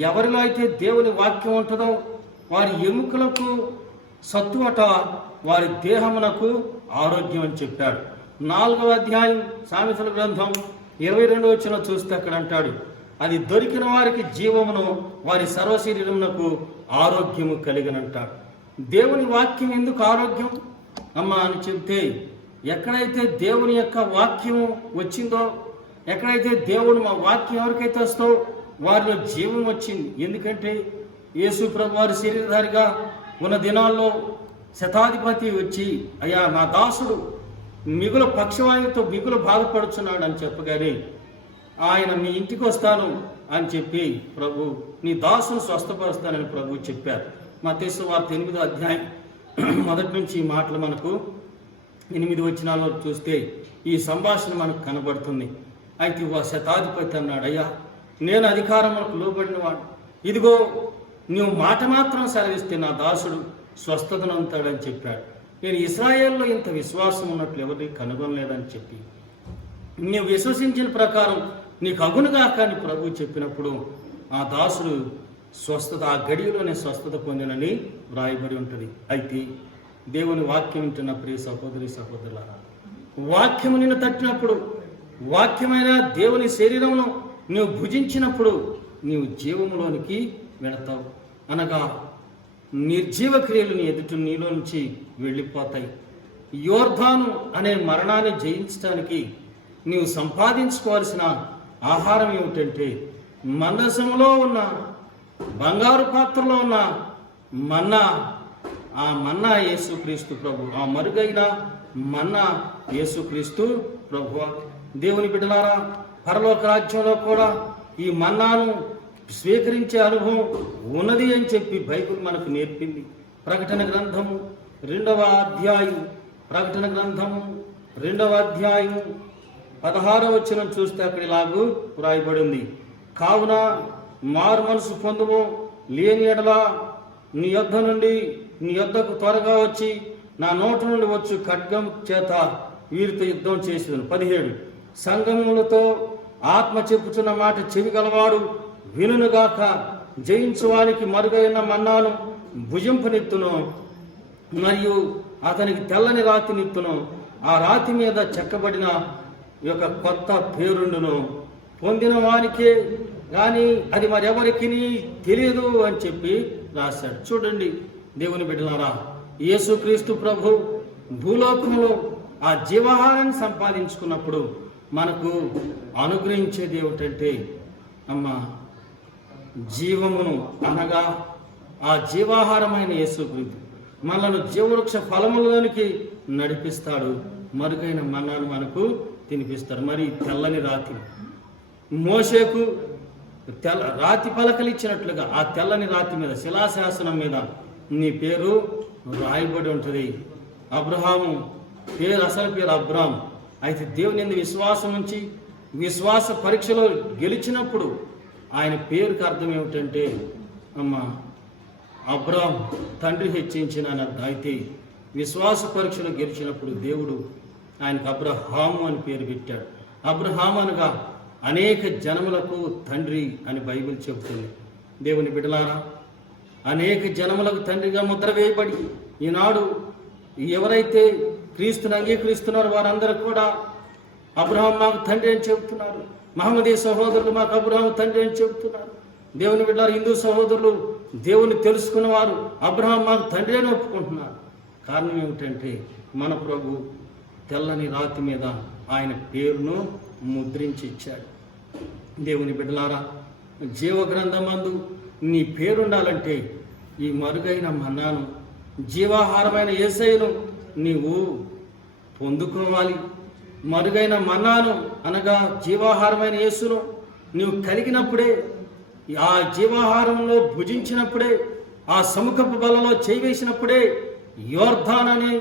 ఎవరిలో అయితే దేవుని వాక్యం ఉంటుందో వారి ఎముకలకు సత్తువట, వారి దేహమునకు ఆరోగ్యం అని చెప్పాడు. 4వ అధ్యాయం సామెతల గ్రంథం 22వ వచనం చూస్తే అక్కడ అంటాడు, అది దొరికిన వారికి జీవమును, వారి సర్వశరీరమునకు ఆరోగ్యము కలిగినంటాడు. దేవుని వాక్యం ఎందుకు ఆరోగ్యం అమ్మా అని చెప్తే, ఎక్కడైతే దేవుని యొక్క వాక్యం వచ్చిందో, ఎక్కడైతే దేవుడు మా వాక్యం ఎవరికైతే వస్తో వారిలో జీవం వచ్చింది. ఎందుకంటే యేసు ప్రభు వారి శరీరధారిగా ఉన్న దినాల్లో శతాధిపతి వచ్చి, అయ్యా నా దాసుడు మిగులు పక్షవాయువుతో మిగులు బాధపడుచున్నాడు అని చెప్పగానే, ఆయన మీ ఇంటికి వస్తాను అని చెప్పి ప్రభు నీ దాసును స్వస్థపరుస్తానని ప్రభు చెప్పారు. మత్తయి సువార్త 8వ అధ్యాయం మొదటి నుంచి ఈ మాటలు మనకు 8 వచనాల్లో చూస్తే ఈ సంభాషణ మనకు కనబడుతుంది. అయితే శతాధిపతి అన్నాడు, అయ్యా నేను అధికారములకు లోబడినవాడు, ఇదిగో నీవు మాట మాత్రం సెలవిస్తే నా దాసుడు స్వస్థతను అందుతాడని చెప్పాడు. నేను ఇశ్రాయేల్లో ఇంత విశ్వాసం ఉన్నట్లు ఎవరిని కనుగొనలేదని చెప్పి, నీవు విశ్వసించిన ప్రకారం నీకు అగునుగా కానీ ప్రభు చెప్పినప్పుడు ఆ దాసుడు స్వస్థత, ఆ గడియలోనే స్వస్థత పొందినని వ్రాయబడి ఉంటుంది. అయితే దేవుని వాక్యం వింటున్న ప్రియ సహోదరి సహోదరులారా, వాక్యము నిన్ను తట్టినప్పుడు, వాక్యమైన దేవుని శరీరమును నీవు భుజించినప్పుడు నీవు జీవములోనికి వెళతావు. అనగా నిర్జీవ క్రియలు నీ ఎదుట నీలో నుంచి వెళ్ళిపోతాయి. యోర్ధాను అనే మరణాన్ని జయించడానికి నీవు సంపాదించుకోవాల్సిన ఆహారం ఏమిటంటే, మందసములో ఉన్న బంగారు పాత్రలో ఉన్న మన్నా. ఆ మన్నా యేసుక్రీస్తు ప్రభు, ఆ మరుగైన మన్నా యేసుక్రీస్తు ప్రభు. దేవుని బిడ్డలారా, పరలోక రాజ్యంలో కూడా ఈ మన్నాను స్వీకరించే అనుభవం ఉన్నది అని చెప్పి బైబిల్ మనకు నేర్పింది. ప్రకటన గ్రంథము 2వ అధ్యాయం 16వ వచనం చూస్తే అక్కడ ఇలాగూ వ్రాయబడి ఉంది, కావున మారు మనసు పొందుము, లేని ఎడల నీ యొద్దకు త్వరగా వచ్చి నా నోటి నుండి వచ్చు ఖడ్గం చేత వీరితో యుద్ధం చేసేదను. 17 సంగములతో ఆత్మ చెప్పుచున్న మాట చెవి గలవాడు వినుగాక, జయించువానికి మరుగైన మన్నాను భుజింపనిత్తును, మరియు అతనికి తెల్లని రాతినిత్తును, ఆ రాతి మీద చెక్కబడిన యొక్క కొత్త పేరుండును, పొందిన వానికే కానీ అది మరెవరికి తెలియదు అని చెప్పి రాశాడు. చూడండి దేవుని బిడ్డలారా, యేసుక్రీస్తు ప్రభు భూలోకంలో ఆ జీవాహారాన్ని సంపాదించుకున్నప్పుడు మనకు అనుగ్రహించేది ఏమిటంటే జీవమును, అనగా ఆ జీవాహారమైన యేసుక్రీస్తు మనను జీవవృక్ష ఫలములోనికి నడిపిస్తాడు. మరుగైన మన్నాను మనకు తినిపిస్తాడు. మరి తెల్లని రాతి, మోషేకు రాతి పలకలు ఇచ్చినట్లుగా ఆ తెల్లని రాతి మీద, శిలాశాసనం మీద నీ పేరు రాయబడి ఉంటుంది. అబ్రహాము అసలు పేరు అబ్రాం. అయితే దేవుని యందు విశ్వాసం నుంచి విశ్వాస పరీక్షలో గెలిచినప్పుడు ఆయన పేరుకి అర్థం ఏమిటంటే అబ్రాం, తండ్రి హెచ్చించిన అర్థం. అయితే విశ్వాస పరీక్షలో గెలిచినప్పుడు దేవుడు ఆయనకు అబ్రహాము అని పేరు పెట్టాడు. అబ్రహాము అనగా అనేక జనములకు తండ్రి అని బైబిల్ చెబుతుంది. దేవుని బిడ్డలారా, అనేక జనములకు తండ్రిగా ముద్ర వేయబడి ఈనాడు ఎవరైతే క్రీస్తుని అంగీకరిస్తున్నారో వారందరూ కూడా అబ్రహాం మాకు తండ్రి అని చెబుతున్నారు. మహమ్మదీ సహోదరులు మాకు అబ్రహాం తండ్రి అని చెబుతున్నారు. దేవుని బిడ్డలారా, హిందూ సహోదరులు దేవుని తెలుసుకున్నవారు అబ్రహాం మాకు తండ్రి అని ఒప్పుకుంటున్నారు. కారణం ఏమిటంటే మన ప్రభు తెల్లని రాతి మీద ఆయన పేరును ముద్రించి ఇచ్చాడు. దేవుని బిడ్డలారా, జీవగ్రంథమందు నీ పేరుండాలంటే ఈ మరుగైన మన్నాను, జీవాహారమైన యేసయ్యను నీవు పొందుకోవాలి. మరుగైన మన్నాను అనగా జీవాహారమైన యేసును నీవు కలిగినప్పుడే, ఆ జీవాహారంలో భుజించినప్పుడే, ఆ సముఖపు బలలో చేయివేసినప్పుడే యోర్దాన్ అనే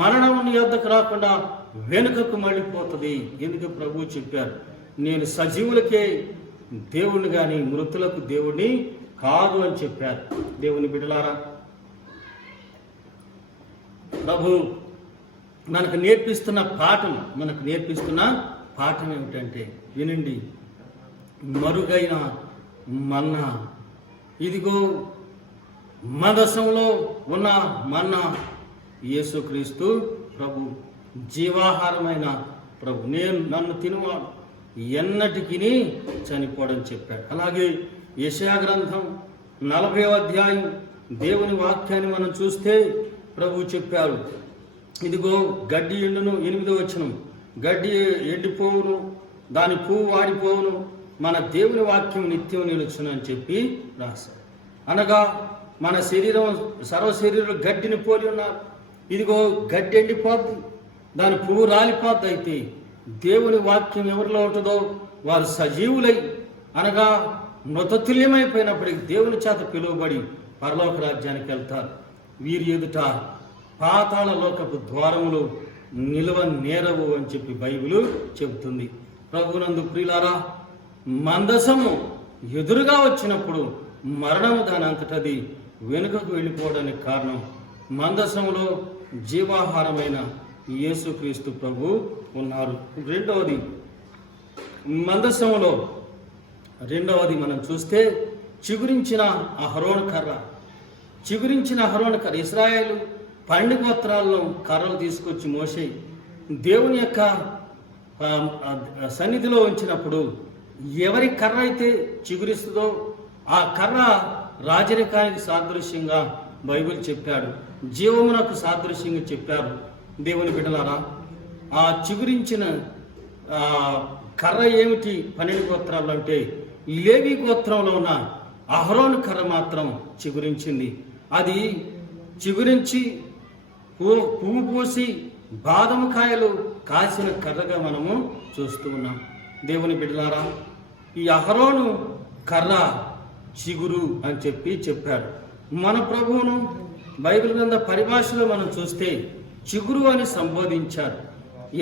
మరణం నీ వద్దకు రాకుండా వెనుకకు మళ్ళీపోతుంది. ఎందుకు ప్రభువు చెప్పారు, నేను సజీవులకే దేవుణ్ణి కానీ మృతులకు దేవుణ్ణి కాదు అని చెప్పారు. దేవుని బిడ్డలారా, ప్రభు మనకు నేర్పిస్తున్న పాఠం ఏమిటంటే వినండి. మరుగైన మన్నా, ఇదిగో మందసంలో ఉన్న మన్నా యేసుక్రీస్తు ప్రభు, జీవాహారమైన ప్రభు. నన్ను తినువాడు ఎన్నటికి చనిపోవడం చెప్పాడు. అలాగే యెషయా గ్రంథం 40వ అధ్యాయం దేవుని వాక్యాన్ని మనం చూస్తే ప్రభు చెప్పారు, ఇదిగో గడ్డి ఎండును, 8వ వచనం, గడ్డి ఎండిపోవును, దాని పువ్వు వాడిపోవును, మన దేవుని వాక్యం నిత్యం నిలుచును అని చెప్పి రాశారు. అనగా మన శరీరం సర్వ శరీరం గడ్డిని పోలి ఉన్నారు. ఇదిగో గడ్డి ఎండిపోద్ది, దాని పువ్వు రాలిపోద్ది. అయితే దేవుని వాక్యం ఎవరిలో ఉంటుందో వారు సజీవులై అనగా మృతతుల్యమైపోయినప్పటికీ దేవుని చేత పిలువబడి పరలోక రాజ్యానికి వెళ్తారు. వీరి ఎదుట పాతాళ లోకపు ద్వారములు నిలువ నేరవు అని చెప్పి బైబిలు చెబుతుంది. ప్రభునందు ప్రియులారా, మందసము ఎదురుగా వచ్చినప్పుడు మరణము దాని అంతటది వెనుకకు వెళ్ళిపోవడానికి కారణం మందసములో జీవాహారమైన యేసుక్రీస్తు ప్రభు ఉన్నారు. రెండవది మనం చూస్తే చిగురించిన అహరోను కర్ర. ఇశ్రాయేలు 12 గోత్రాల్లో కర్రలు తీసుకొచ్చి మోషే దేవుని యొక్క సన్నిధిలో ఉంచినప్పుడు ఎవరి కర్ర అయితే చిగురిస్తుందో ఆ కర్ర రాజరికానికి సాదృశ్యంగా బైబిల్ చెప్పాడు, జీవమునకు సాదృశ్యంగా చెప్పారు. దేవుని బిడ్డలారా, ఆ చిగురించిన కర్ర ఏమిటి? 12 గోత్రాలు అంటే లేవి గోత్రంలో ఉన్న అహరోను కర్ర మాత్రం చిగురించింది. అది చిగురించి పువ్వు పూసి బాదము కాయలు కాసిన కర్రగా మనము చూస్తూ ఉన్నాం. దేవుని బిడ్డలారా, ఈ అహరోను కర్ర చిగురు అని చెప్పాడు. మన ప్రభువును బైబిల్ గ్రంథ పరిభాషలో మనం చూస్తే చిగురు అని సంబోధించారు.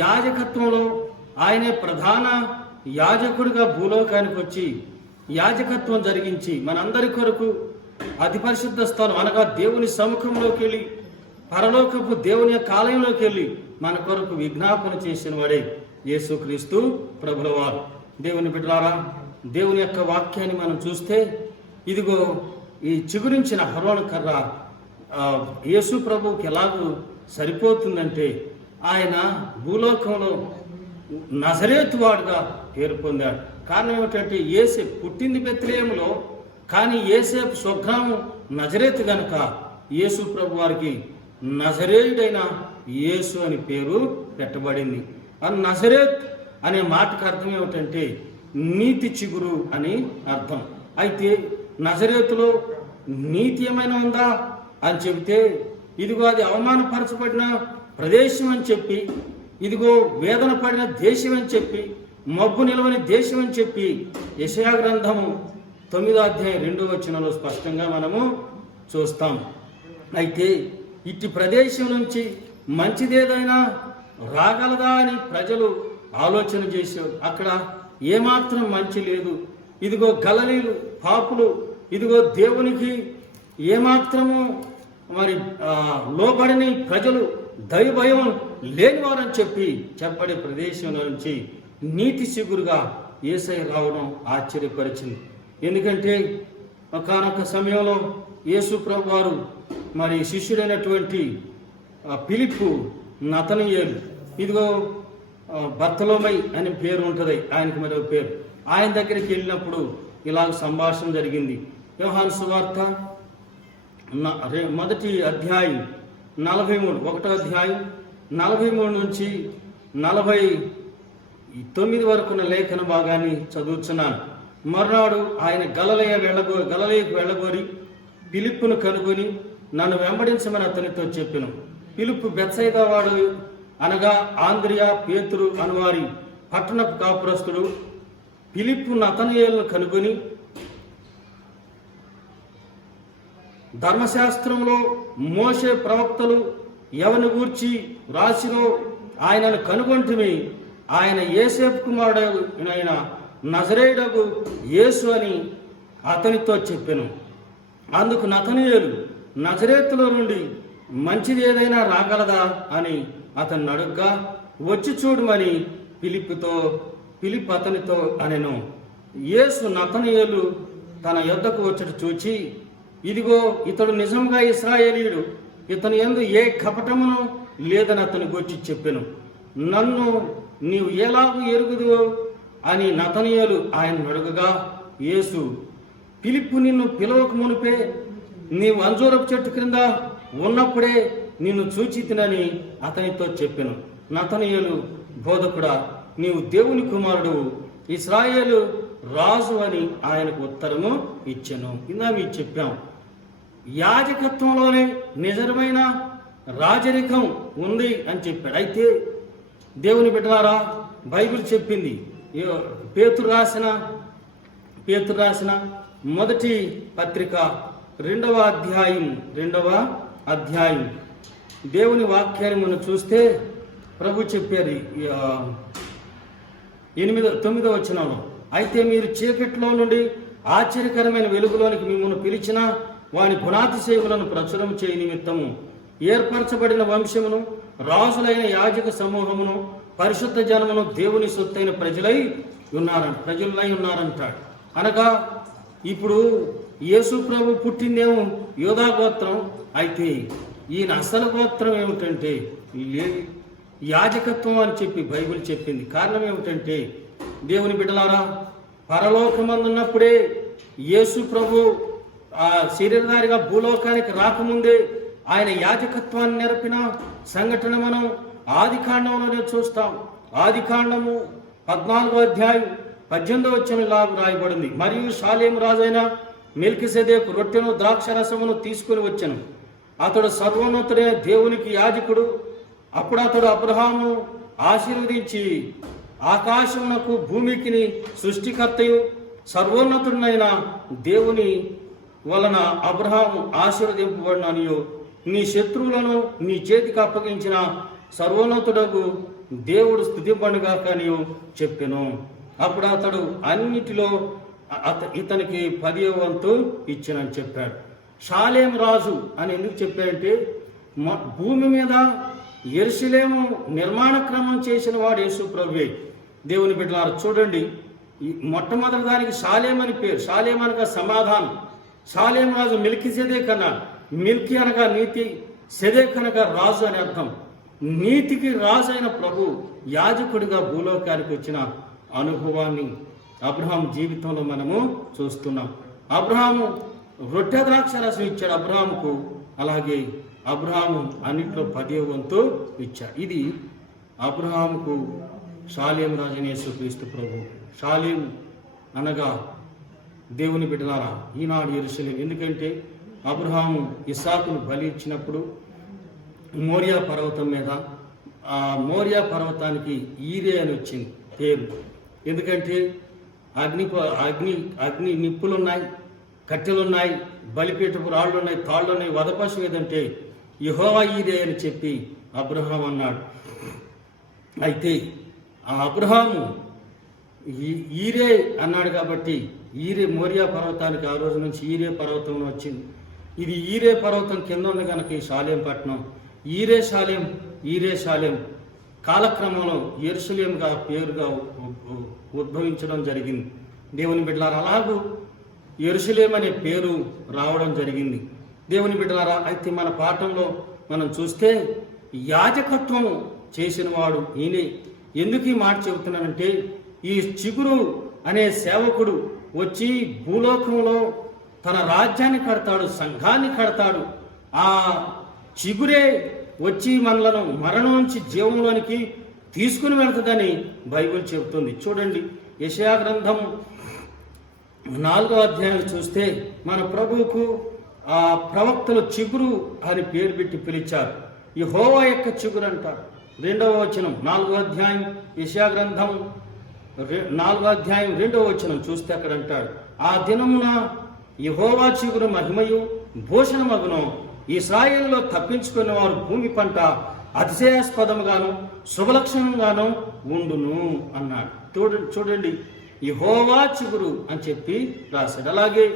యాజకత్వంలో ఆయనే ప్రధాన యాజకుడిగా భూలోకానికి వచ్చి యాజకత్వం జరిగించి మనందరి కొరకు అతి పరిశుద్ధ స్థలం అనగా దేవుని సముఖంలోకి వెళ్ళి పరలోకపు దేవుని యొక్క ఆలయంలోకి వెళ్ళి మన కొరకు విజ్ఞాపన చేసిన వాడే యేసుక్రీస్తు ప్రభుల వారు. దేవుని బిడ్డలారా, దేవుని యొక్క వాక్యాన్ని మనం చూస్తే ఇదిగో ఈ చిగురించిన అహరోను కర్ర యేసు ప్రభువుకి ఎలాగూ సరిపోతుందంటే ఆయన భూలోకంలో నజరేతు వాడుగా పేరు పొందాడు. కారణం ఏమిటంటే యేసేపు పుట్టింది బెత్లెహేములో, కానీ యేసేపు స్వగ్రామం నజరేతు గనుక యేసు ప్రభు వారికి నజరేయుడైన యేసు అని పేరు పెట్టబడింది. ఆ నజరేత్ అనే మాటకు అర్థం ఏమిటంటే నీతి చిగురు అని అర్థం. అయితే నజరేతులో నీతి ఏమైనా ఉందా అని చెబితే ఇదిగో అది అవమానపరచబడిన ప్రదేశం అని చెప్పి, ఇదిగో వేదన పడిన దేశం అని చెప్పి, మబ్బు నిలవని దేశం అని చెప్పి యెషయా గ్రంథము 9వ అధ్యాయం 2వ వచనంలో స్పష్టంగా మనము చూస్తాం. అయితే ఇట్టి ప్రదేశం నుంచి మంచిదేదైనా రాగలదా అని ప్రజలు ఆలోచన చేశారు. అక్కడ ఏమాత్రం మంచి లేదు. ఇదిగో గలలీలు పాపులు, ఇదిగో దేవునికి ఏమాత్రము మరి లోబడిని ప్రజలు, దైవభయం లేనివారని చెప్పబడే ప్రదేశంలో నుంచి నీతి సిగురుగా యేసయ్య రావడం ఆశ్చర్యపరిచింది. ఎందుకంటే ఒకానొక సమయంలో యేసు ప్రభు వారు మరి శిష్యుడైనటువంటి ఫిలిప్పు, నతనయేలు, ఇదిగో బర్తలోమై అనే పేరు ఉంటుంది ఆయనకి మరో పేరు, ఆయన దగ్గరికి వెళ్ళినప్పుడు ఇలాగ సంభాషణ జరిగింది. యోహాను సువార్త మొదటి అధ్యాయం 43, 1వ అధ్యాయం 43 నుంచి 49 వరకున్న లేఖన భాగాన్ని చదువుతున్నాను. మర్నాడు ఆయన గలిలయకు వెళ్ళగోరి ఫిలిప్పును కనుగొని నన్ను వెంబడించమని అతనితో చెప్పెను. ఫిలిప్పు బెత్సయిదా వాడు అనగా ఆంద్రియా, పేతురు అనువారి పట్టణపు కాపురస్తుడు. ఫిలిప్పు నతనయేలును కనుగొని ధర్మశాస్త్రంలో మోషే ప్రవక్తలు ఎవరిని గూర్చి రాసిరో ఆయనను కనుగొంటిమి, ఆయన యోసేపు కుమారుడైన నజరేయుడగు యేసు అని అతనితో చెప్పెను. అందుకు నతనయేలు, నజరేతులో నుండి మంచిది ఏదైనా రాగలదా అని అతన్ని అడుగ్గా, వచ్చి చూడమని ఫిలిప్పు అతనితో అనెను. యేసు నతనయేలు తన యొద్దకు వచ్చట చూచి, ఇదిగో ఇతడు నిజంగా ఇశ్రాయేలీయుడు, ఇతని యందు ఏ కపటమును లేదని అతని గూర్చి చెప్పెను. నన్ను నీవు ఎలాగూ ఎరుగుదువో అని నతనయేలు ఆయన అడుగగా, యేసు, ఫిలిప్పు నిన్ను పిలవక మునిపే నీవు అంజూరపు చెట్టు క్రింద ఉన్నప్పుడే నిన్ను చూచితినని అతనితో చెప్పెను. నతనయేలు, బోధకుడా, నీవు దేవుని కుమారుడు, ఇశ్రాయేలు రాజు అని ఆయనకు ఉత్తరము ఇచ్చెను. ఇందా మీకు చెప్పాం, యాజకత్వంలోనే నిజమైన రాజరికం ఉంది అని చెప్పాడు. అయితే దేవుని బిడ్డలారా, బైబిల్ చెప్పింది, పేతురు రాసిన మొదటి పత్రిక 2వ అధ్యాయం దేవుని వాక్యాన్ని మనం చూస్తే ప్రభు చెప్పారు 9వ వచనంలో, అయితే మీరు చీకట్లో నుండి ఆశ్చర్యకరమైన వెలుగులోనికి మిమ్మల్ని పిలిచిన వాని గుణాతిశయములను ప్రచురం చేయ నిమిత్తము ఏర్పరచబడిన వంశమును, రాజులైన యాజక సమూహమును, పరిశుద్ధ జనమును, దేవుని సొత్తైన ప్రజలై ఉన్నారంటాడు. అనగా ఇప్పుడు యేసు ప్రభు పుట్టిందేమో యోధా గోత్రం, అయితే ఈయన అసలు గోత్రం ఏమిటంటే యాజకత్వం అని చెప్పి బైబిల్ చెప్పింది. కారణం ఏమిటంటే, దేవుని బిడ్డలారా, పరలోకమందున్నప్పుడే యేసు ప్రభు శరీరధారిగా భూలోకానికి రాకముందే ఆయన యాజకత్వాన్ని నెరపిన సంఘటన మనం ఆదికాండంలోనే చూస్తాం. ఆదికాండము 14వ అధ్యాయం 18వ వచనంలాగా రాయబడింది. మరియు షాలేము రాజైన మెల్కిసెదెకు రొట్టెను ద్రాక్షరసమును తీసుకుని వచ్చెను. అతడు సర్వోన్నతుడైన దేవునికి యాజకుడు. అప్పుడు అతడు అబ్రహాము ఆశీర్వదించి, ఆకాశమునకు భూమికి సృష్టికర్తయు సర్వోన్నతుడైన దేవుని వలన అబ్రహాము ఆశీర్వదింపబడిననియు, నీ శత్రువులను నీ చేతికి అప్పగించిన సర్వోన్నతుడకు దేవుడు స్తుతింపడుగాక అని చెప్పెను. అప్పుడు అతడు అన్నిటిలో ఇతనికి 10వ వంతు ఇచ్చినని చెప్పాడు. షాలేం రాజు అని ఎందుకు చెప్పాడంటే, భూమి మీద యెరూషలేము నిర్మాణ క్రమం చేసిన వాడు యేసు ప్రభువే. దేవుని బిడ్డలారా, చూడండి, మొట్టమొదటి దానికి షాలేం అని పేరు. షాలేం అనగా సమాధానం. షాలేం రాజు మెల్కీసెదెకు అన్నాడు. మిల్కీ అనగా నీతి, సెదెక్ అనగా రాజు అని అర్థం. నీతికి రాజు అయిన ప్రభు యాజకుడిగా భూలోకానికి వచ్చిన అనుభవాన్ని అబ్రహాము జీవితంలో మనము చూస్తున్నాం. అబ్రహాము రొట్టె ద్రాక్ష రసం ఇచ్చాడు అబ్రహాముకు, అలాగే అబ్రహాము అన్నింటిలో 10వ వంతు ఇచ్చాడు. ఇది అబ్రహాముకు షాలేం రాజు యేసుక్రీస్తు ప్రభు. షాలేం అనగా దేవుని బిడ్డలారా, ఈనాడు యెరూషలేము. ఎందుకంటే అబ్రహాము ఇస్సాకును బలి ఇచ్చినప్పుడు మోరియా పర్వతం మీద, ఆ మోరియా పర్వతానికి ఈరే అని వచ్చింది పేరు. ఎందుకంటే అగ్ని నిప్పులున్నాయి, కట్టెలున్నాయి, బలిపీఠపు రాళ్ళు ఉన్నాయి, తాళ్ళు ఉన్నాయి. వధపశువు ఏదంటే యెహోవా ఈరే అని చెప్పి అబ్రహాం అన్నాడు. అయితే ఆ అబ్రహాము ఈరే అన్నాడు కాబట్టి ఈరే మోరియా పర్వతానికి ఆ రోజు నుంచి ఈరే పర్వతం వచ్చింది. ఇది ఈరే పర్వతం కింద ఉంది కనుక ఈ షాలేం పట్టణం ఈరే షాలేం కాలక్రమంలో యెరూషలేముగా పేరుగా ఉద్భవించడం జరిగింది. దేవుని బిడ్డలారా, అలాగూ యెరూషలేము అనే పేరు రావడం జరిగింది. దేవుని బిడ్డలారా, అయితే మన పాఠంలో మనం చూస్తే యాజకత్వం చేసిన వాడు ఈయనే. ఎందుకు ఈ మాట చెబుతున్నానంటే, ఈ చిగురు అనే సేవకుడు వచ్చి భూలోకంలో తన రాజ్యాన్ని కడతాడు, సంఘాన్ని కడతాడు. ఆ చిగురే వచ్చి మనలను మరణం నుంచి జీవంలోనికి తీసుకుని వెళ్తుందని బైబిల్ చెబుతుంది. చూడండి, యెషయా గ్రంథం 4వ అధ్యాయం చూస్తే మన ప్రభువుకు ఆ ప్రవక్తలు చిగురు అని పేరు పెట్టి పిలిచారు. యెహోవా యొక్క చిగురు అంటారు. 2వ వచనం 4వ అధ్యాయం యెషయా గ్రంథం 4వ అధ్యాయం 2వ వచనం చూస్తే అక్కడ అంటాడు, ఆ దినమున యెహోవా చిగురు మహిమయు భూషణమగును, ఇశ్రాయేలులో తప్పించుకున్న వారు భూమి పంట అతిశయాస్పదముగాను శుభలక్షణంగాను ఉండును అన్నాడు. చూడండి, యెహోవా చిగురు అని చెప్పి రాశాడు. అలాగే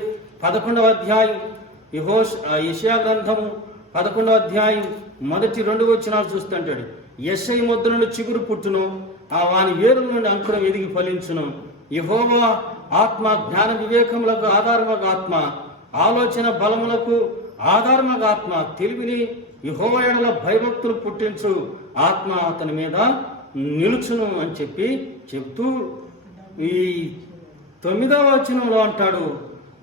11వ అధ్యాయం యెషయా గ్రంథము 11వ అధ్యాయం మొదటి 2 వచనాలు చూస్తుంటాడు, యెషయి మొద్దు నుండి చిగురు పుట్టును, ఆ వాని వేరుల నుండి అంకురం ఎదిగి ఫలించును. యెహోవా ఆత్మ జ్ఞాన వివేకములకు ఆధారమగ ఆత్మ, ఆలోచన బలములకు ఆధారమగ ఆత్మ, తెలివిని యెహోవా యెడల భయభక్తులు పుట్టించు ఆత్మ అతని మీద నిలుచును అని చెప్పి చెప్తూ ఈ 9వ వచనంలో అంటాడు,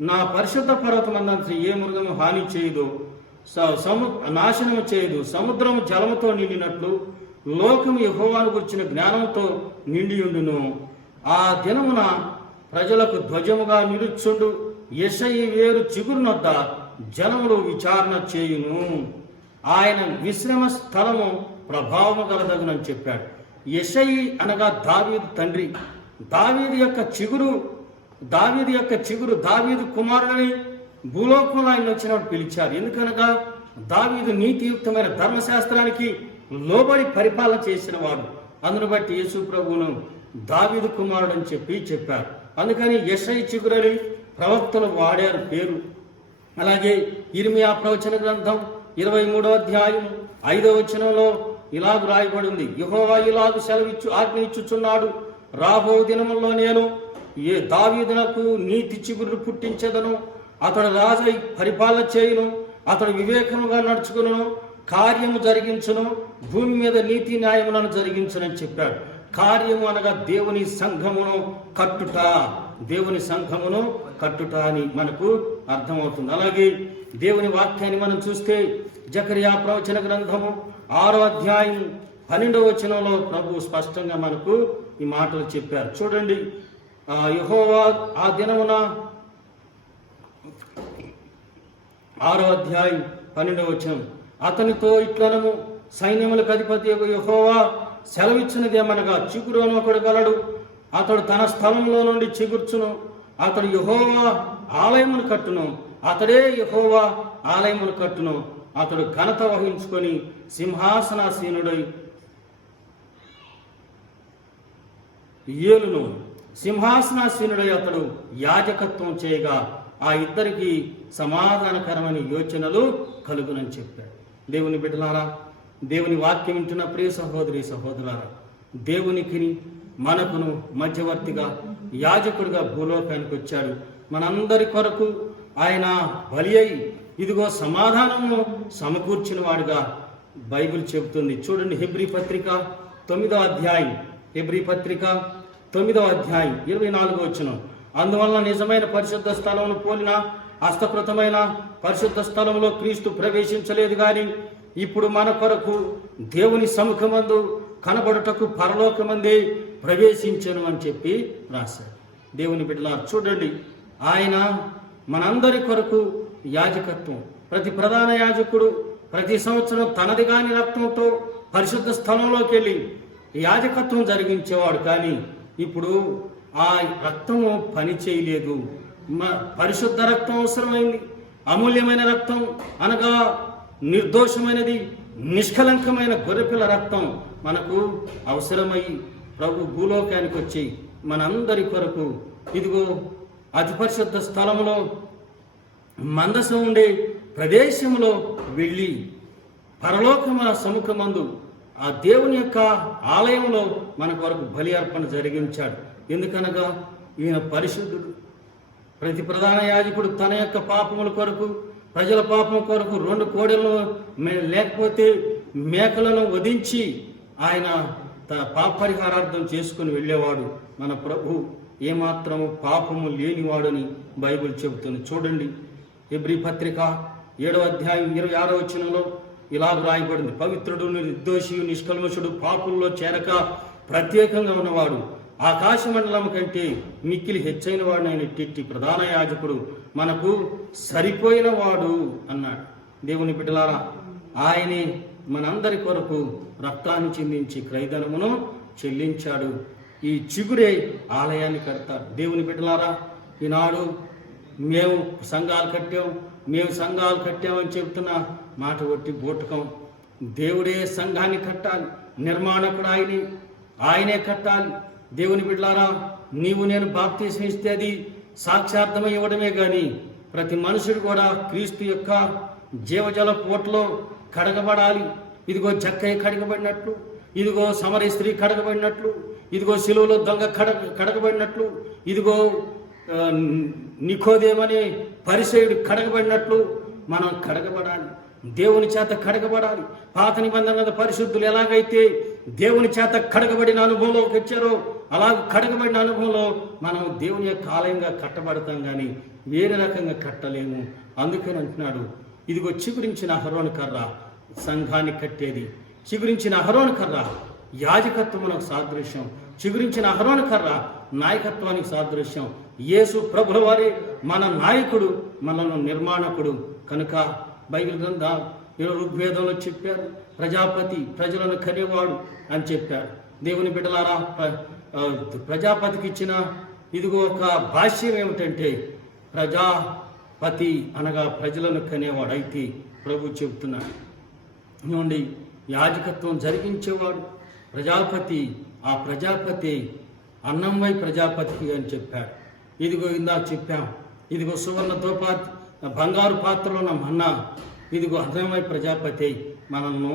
నా పరిశుద్ధ పర్వతమందంతా ఏ మృగము హాని చేయదు, నాశనము చేయదు. సముద్రము జలముతో నిండినట్లు లోకము యెహోవాను గురించిన జ్ఞానంతో నిండియుండును. ఆ దినమున ప్రజలకు ధ్వజముగా నిలుచుండు యెషయి వేరు చిగురునొద్ద జనములు విచారణ చేయును. ఆయన విశ్రమ స్థలము ప్రభావము కలదగునని చెప్పాడు. యెషయి అనగా దావీదు తండ్రి. దావీదు యొక్క చిగురు దావీదు కుమారుడని భూలోకంలో ఆయన వచ్చినప్పుడు పిలిచారు. ఎందుకనగా దావీదు నీతియుక్తమైన ధర్మశాస్త్రానికి లోబడి పరిపాలన చేసిన వాడు. అందును బట్టి యేసు ప్రభువును దావీదు కుమారుడు అని చెప్పారు. అందుకని యెషయి చిగురని ప్రవక్తలు వాడారు పేరు. అలాగే ఇర్మియా ప్రవచన గ్రంథం 23వ అధ్యాయం 5వ వచనంలో ఇలాగ రాయబడి ఉంది, యెహోవా ఇలాగు ఆజ్ఞ ఇచ్చుచున్నాడు, రాబో దినముల్లో నేను దావీదునకు నీతి చిగురు పుట్టించెదను, అతడు రాజై పరిపాలన చేయును, అతడు వివేకముగా నడుచుకును, కార్యము జరిగించును, భూమి మీద నీతి న్యాయములను జరిగించునని చెప్పాడు. కార్యము అనగా దేవుని సంఘమును కట్టుట అని మనకు అర్థమవుతుంది. అలాగే దేవుని వాక్యాన్ని మనం చూస్తే జకర్యా ప్రవచన గ్రంథము 6వ అధ్యాయం 12వ వచనంలో ప్రభు స్పష్టంగా మనకు ఈ మాటలు చెప్పారు. చూడండి, యెహోవా ఆ దినమున 6వ అధ్యాయం 12వ వచనం, అతనితో ఇట్లనము, సైన్యములకు అధిపతి యెహోవా సెలవిచ్చినదేమనగా, చిగురు అని ఒకడు గలడు, అతడు తన స్థలంలో నుండి చిగుర్చును, అతడు యెహోవా ఆలయమును కట్టును, అతడే యెహోవా ఆలయమును కట్టును, అతడు ఘనత వహించుకొని సింహాసనాసీనుడై ఏలును, సింహాసనాసీనుడై అతడు యాజకత్వం చేయగా ఆ ఇద్దరికి సమాధానకరమైన యోచనలు కలుగునని చెప్పాడు. దేవుని బిడ్డలారా, దేవుని వాక్యం వింటున్న ప్రియ సహోదరి సహోదరులారా, దేవునికి మనకును మధ్యవర్తిగా యాజకుడిగా భూలోకానికి వచ్చాడు. మనందరి కొరకు ఆయన బలి అయి ఇదిగో సమాధానము సమకూర్చిన వాడుగా బైబిల్ చెబుతుంది. చూడండి, హెబ్రీ పత్రిక 9వ అధ్యాయం 24వ వచనం, అందువలన నిజమైన పరిశుద్ధ స్థలమును పోలిన హస్తకృతమైన పరిశుద్ధ స్థలంలో క్రీస్తు ప్రవేశించలేదు గాని ఇప్పుడు మన కొరకు దేవుని సముఖమందు కనబడుటకు పరలోకమందే ప్రవేశించను అని చెప్పి రాశారు. దేవుని బిడ్డలారా, చూడండి, ఆయన మనందరి కొరకు యాజకత్వం, ప్రతి ప్రధాన యాజకుడు ప్రతి సంవత్సరం తనది కాని రక్తంతో పరిశుద్ధ స్థలంలోకి వెళ్ళి యాజకత్వం జరిగించేవాడు. కానీ ఇప్పుడు ఆ రక్తము పని చేయలేదు. పరిశుద్ధ రక్తం అవసరమైంది. అమూల్యమైన రక్తం అనగా నిర్దోషమైనది, నిష్కలంకమైన గొర్రెపిల్ల రక్తం మనకు అవసరమై ప్రభు భూలోకానికి వచ్చి మనందరి కొరకు ఇదిగో అతి పరిశుద్ధ స్థలములో మందసం ఉండే ప్రదేశంలో వెళ్ళి పరలోకముల సముఖమందు ఆ దేవుని యొక్క ఆలయంలో మన కొరకు బలి అర్పణ జరిగించాడు. ఎందుకనగా ఈయన పరిశుద్ధుడు, ప్రతి ప్రధాన యాజకుడు తన యొక్క పాపముల కొరకు, ప్రజల పాపం కొరకు 2 కోడెలను లేకపోతే మేకలను వధించి ఆయన తన పాప పరిహారార్థం చేసుకుని వెళ్ళేవాడు. మన ప్రభు ఏమాత్రము పాపము లేనివాడని బైబిల్ చెబుతుంది. చూడండి, హెబ్రీ పత్రిక 7వ అధ్యాయం 26వ వచనంలో ఇలాగ రాయబడింది: పవిత్రుడు, నిర్దోషి, నిష్కల్మషుడు, పాపుల్లో చేరక ప్రత్యేకంగా ఉన్నవాడు, ఆకాశ మండలం కంటే మిక్కిలి హెచ్చైన వాడినైనట్టి ప్రధాన యాజకుడు మనకు సరిపోయిన వాడు అన్నాడు. దేవుని బిడ్డలారా, ఆయనే మనందరి కొరకు రక్తాన్ని చిందించి క్రయధనమును చెల్లించాడు. ఈ చిగురే ఆలయాన్ని కడతాడు. దేవుని బిడ్డలారా, ఈనాడు మేము సంఘాలు కట్టామని చెబుతున్న మాట ఒట్టి బూటకం. దేవుడే సంఘాన్ని కట్టాలి. నిర్మాణకుడు ఆయనే కట్టాలి. దేవుని బిడ్డలారా, నీవు నేను బాప్తిసం ఇస్తే అది సాక్షార్థమై ఇవ్వడమే కానీ ప్రతి మనుషుడు కూడా క్రీస్తు యొక్క జీవజల పోట్లో కడగబడాలి. ఇదిగో జక్కయ్య కడగబడినట్లు, ఇదిగో సమరీ స్త్రీ కడగబడినట్లు, ఇదిగో శిలువలో దొంగ కడగబడినట్లు, ఇదిగో నికోదేమనే పరిసయుడు కడగబడినట్లు మనం కడగబడాలి. దేవుని చేత కడగబడాలి. పాత నిబంధన మీద పరిశుద్ధులు ఎలాగైతే దేవుని చేత కడగబడిన అనుభవంలోకి వచ్చారో అలా కడగబడిన అనుభవంలో మనం దేవుని యొక్క ఆలయంగా కట్టబడతాం, కానీ వేరే రకంగా కట్టలేము. అందుకని అంటున్నాడు, ఇదిగో చిగురించిన అహరోను కర్ర సంఘాన్ని కట్టేది, చిగురించిన అహరోను కర్ర యాజకత్వమునకు సాదృశ్యం, చిగురించిన అహరోను కర్ర నాయకత్వానికి సాదృశ్యం. యేసు ప్రభుల వారే మన నాయకుడు, మనను నిర్మాణకుడు. కనుక బైబిల్ గ్రంథం ఋగ్వేదంలో చెప్పారు, ప్రజాపతి ప్రజలను కనేవాడు అని చెప్పాడు. దేవుని బిడ్డలారా, ప్రజాపతికి ఇచ్చిన ఇదిగో ఒక భాష్యం ఏమిటంటే ప్రజాపతి అనగా ప్రజలను కనేవాడు. అయితే ప్రభు చెబుతున్నాడు, నుండి యాజకత్వం జరిగించేవాడు ప్రజాపతి. ఆ ప్రజాపతి అన్నంవై ప్రజాపతికి అని చెప్పాడు. ఇదిగో ఇందాక చెప్పాం, ఇదిగో సువర్ణతో బంగారు పాత్రలో ఉన్న మన్నా, ఇదిగో అన్నమై ప్రజాపతి మనల్ని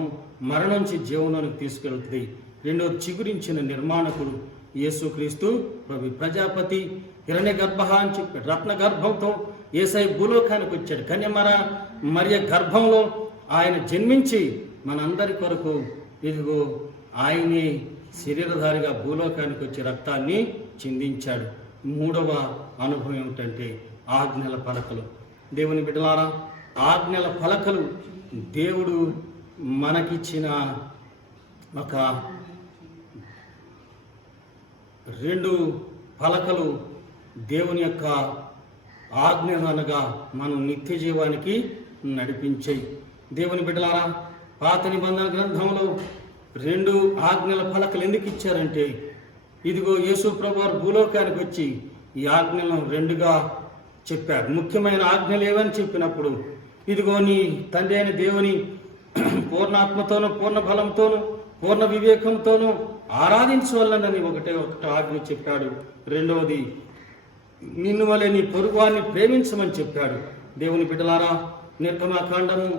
మరణం నుంచి జీవనానికి తీసుకెళ్తుంది. రెండోది చిగురించిన నిర్మాణకుడు యేసుక్రీస్తు ప్రభు. ప్రజాపతి హిరణ్య గర్భ అని చెప్పాడు. రత్న గర్భంతో యేసయ్య భూలోకానికి వచ్చాడు. మరియ గర్భంలో ఆయన జన్మించి మనందరి కొరకు ఇదిగో ఆయనే శరీరధారిగా భూలోకానికి వచ్చి రక్తాన్ని చిందించాడు. 3వ అనుభవం ఏమిటంటే ఆజ్ఞల పలకలు. దేవుని బిడ్డలారా, ఆజ్ఞల పలకలు దేవుడు మనకిచ్చిన ఒక 2 పలకలు దేవుని యొక్క ఆజ్ఞలు అనగా మనం నిత్య జీవానికి నడిపించాయి. దేవుని బిడ్డలారా, పాత నిబంధన గ్రంథంలో 2 ఆజ్ఞల పలకలు ఎందుకు ఇచ్చారంటే, ఇదిగో యేసు ప్రభువారు భూలోకానికి వచ్చి ఈ ఆజ్ఞలను 2గా చెప్పారు. ముఖ్యమైన ఆజ్ఞలు ఏవని చెప్పినప్పుడు, ఇదిగో నీ తండ్రి అయిన దేవుని పూర్ణాత్మతోనూ పూర్ణ బలంతోనూ పూర్ణ వివేకంతోనూ ఆరాధించవలనని ఒకటే ఆజ్ఞ చెప్పాడు. రెండవది నిన్ను వలె నీ పొరుగువాన్ని ప్రేమించమని చెప్పాడు. దేవుని బిడ్డలారా, నిర్గమకాండము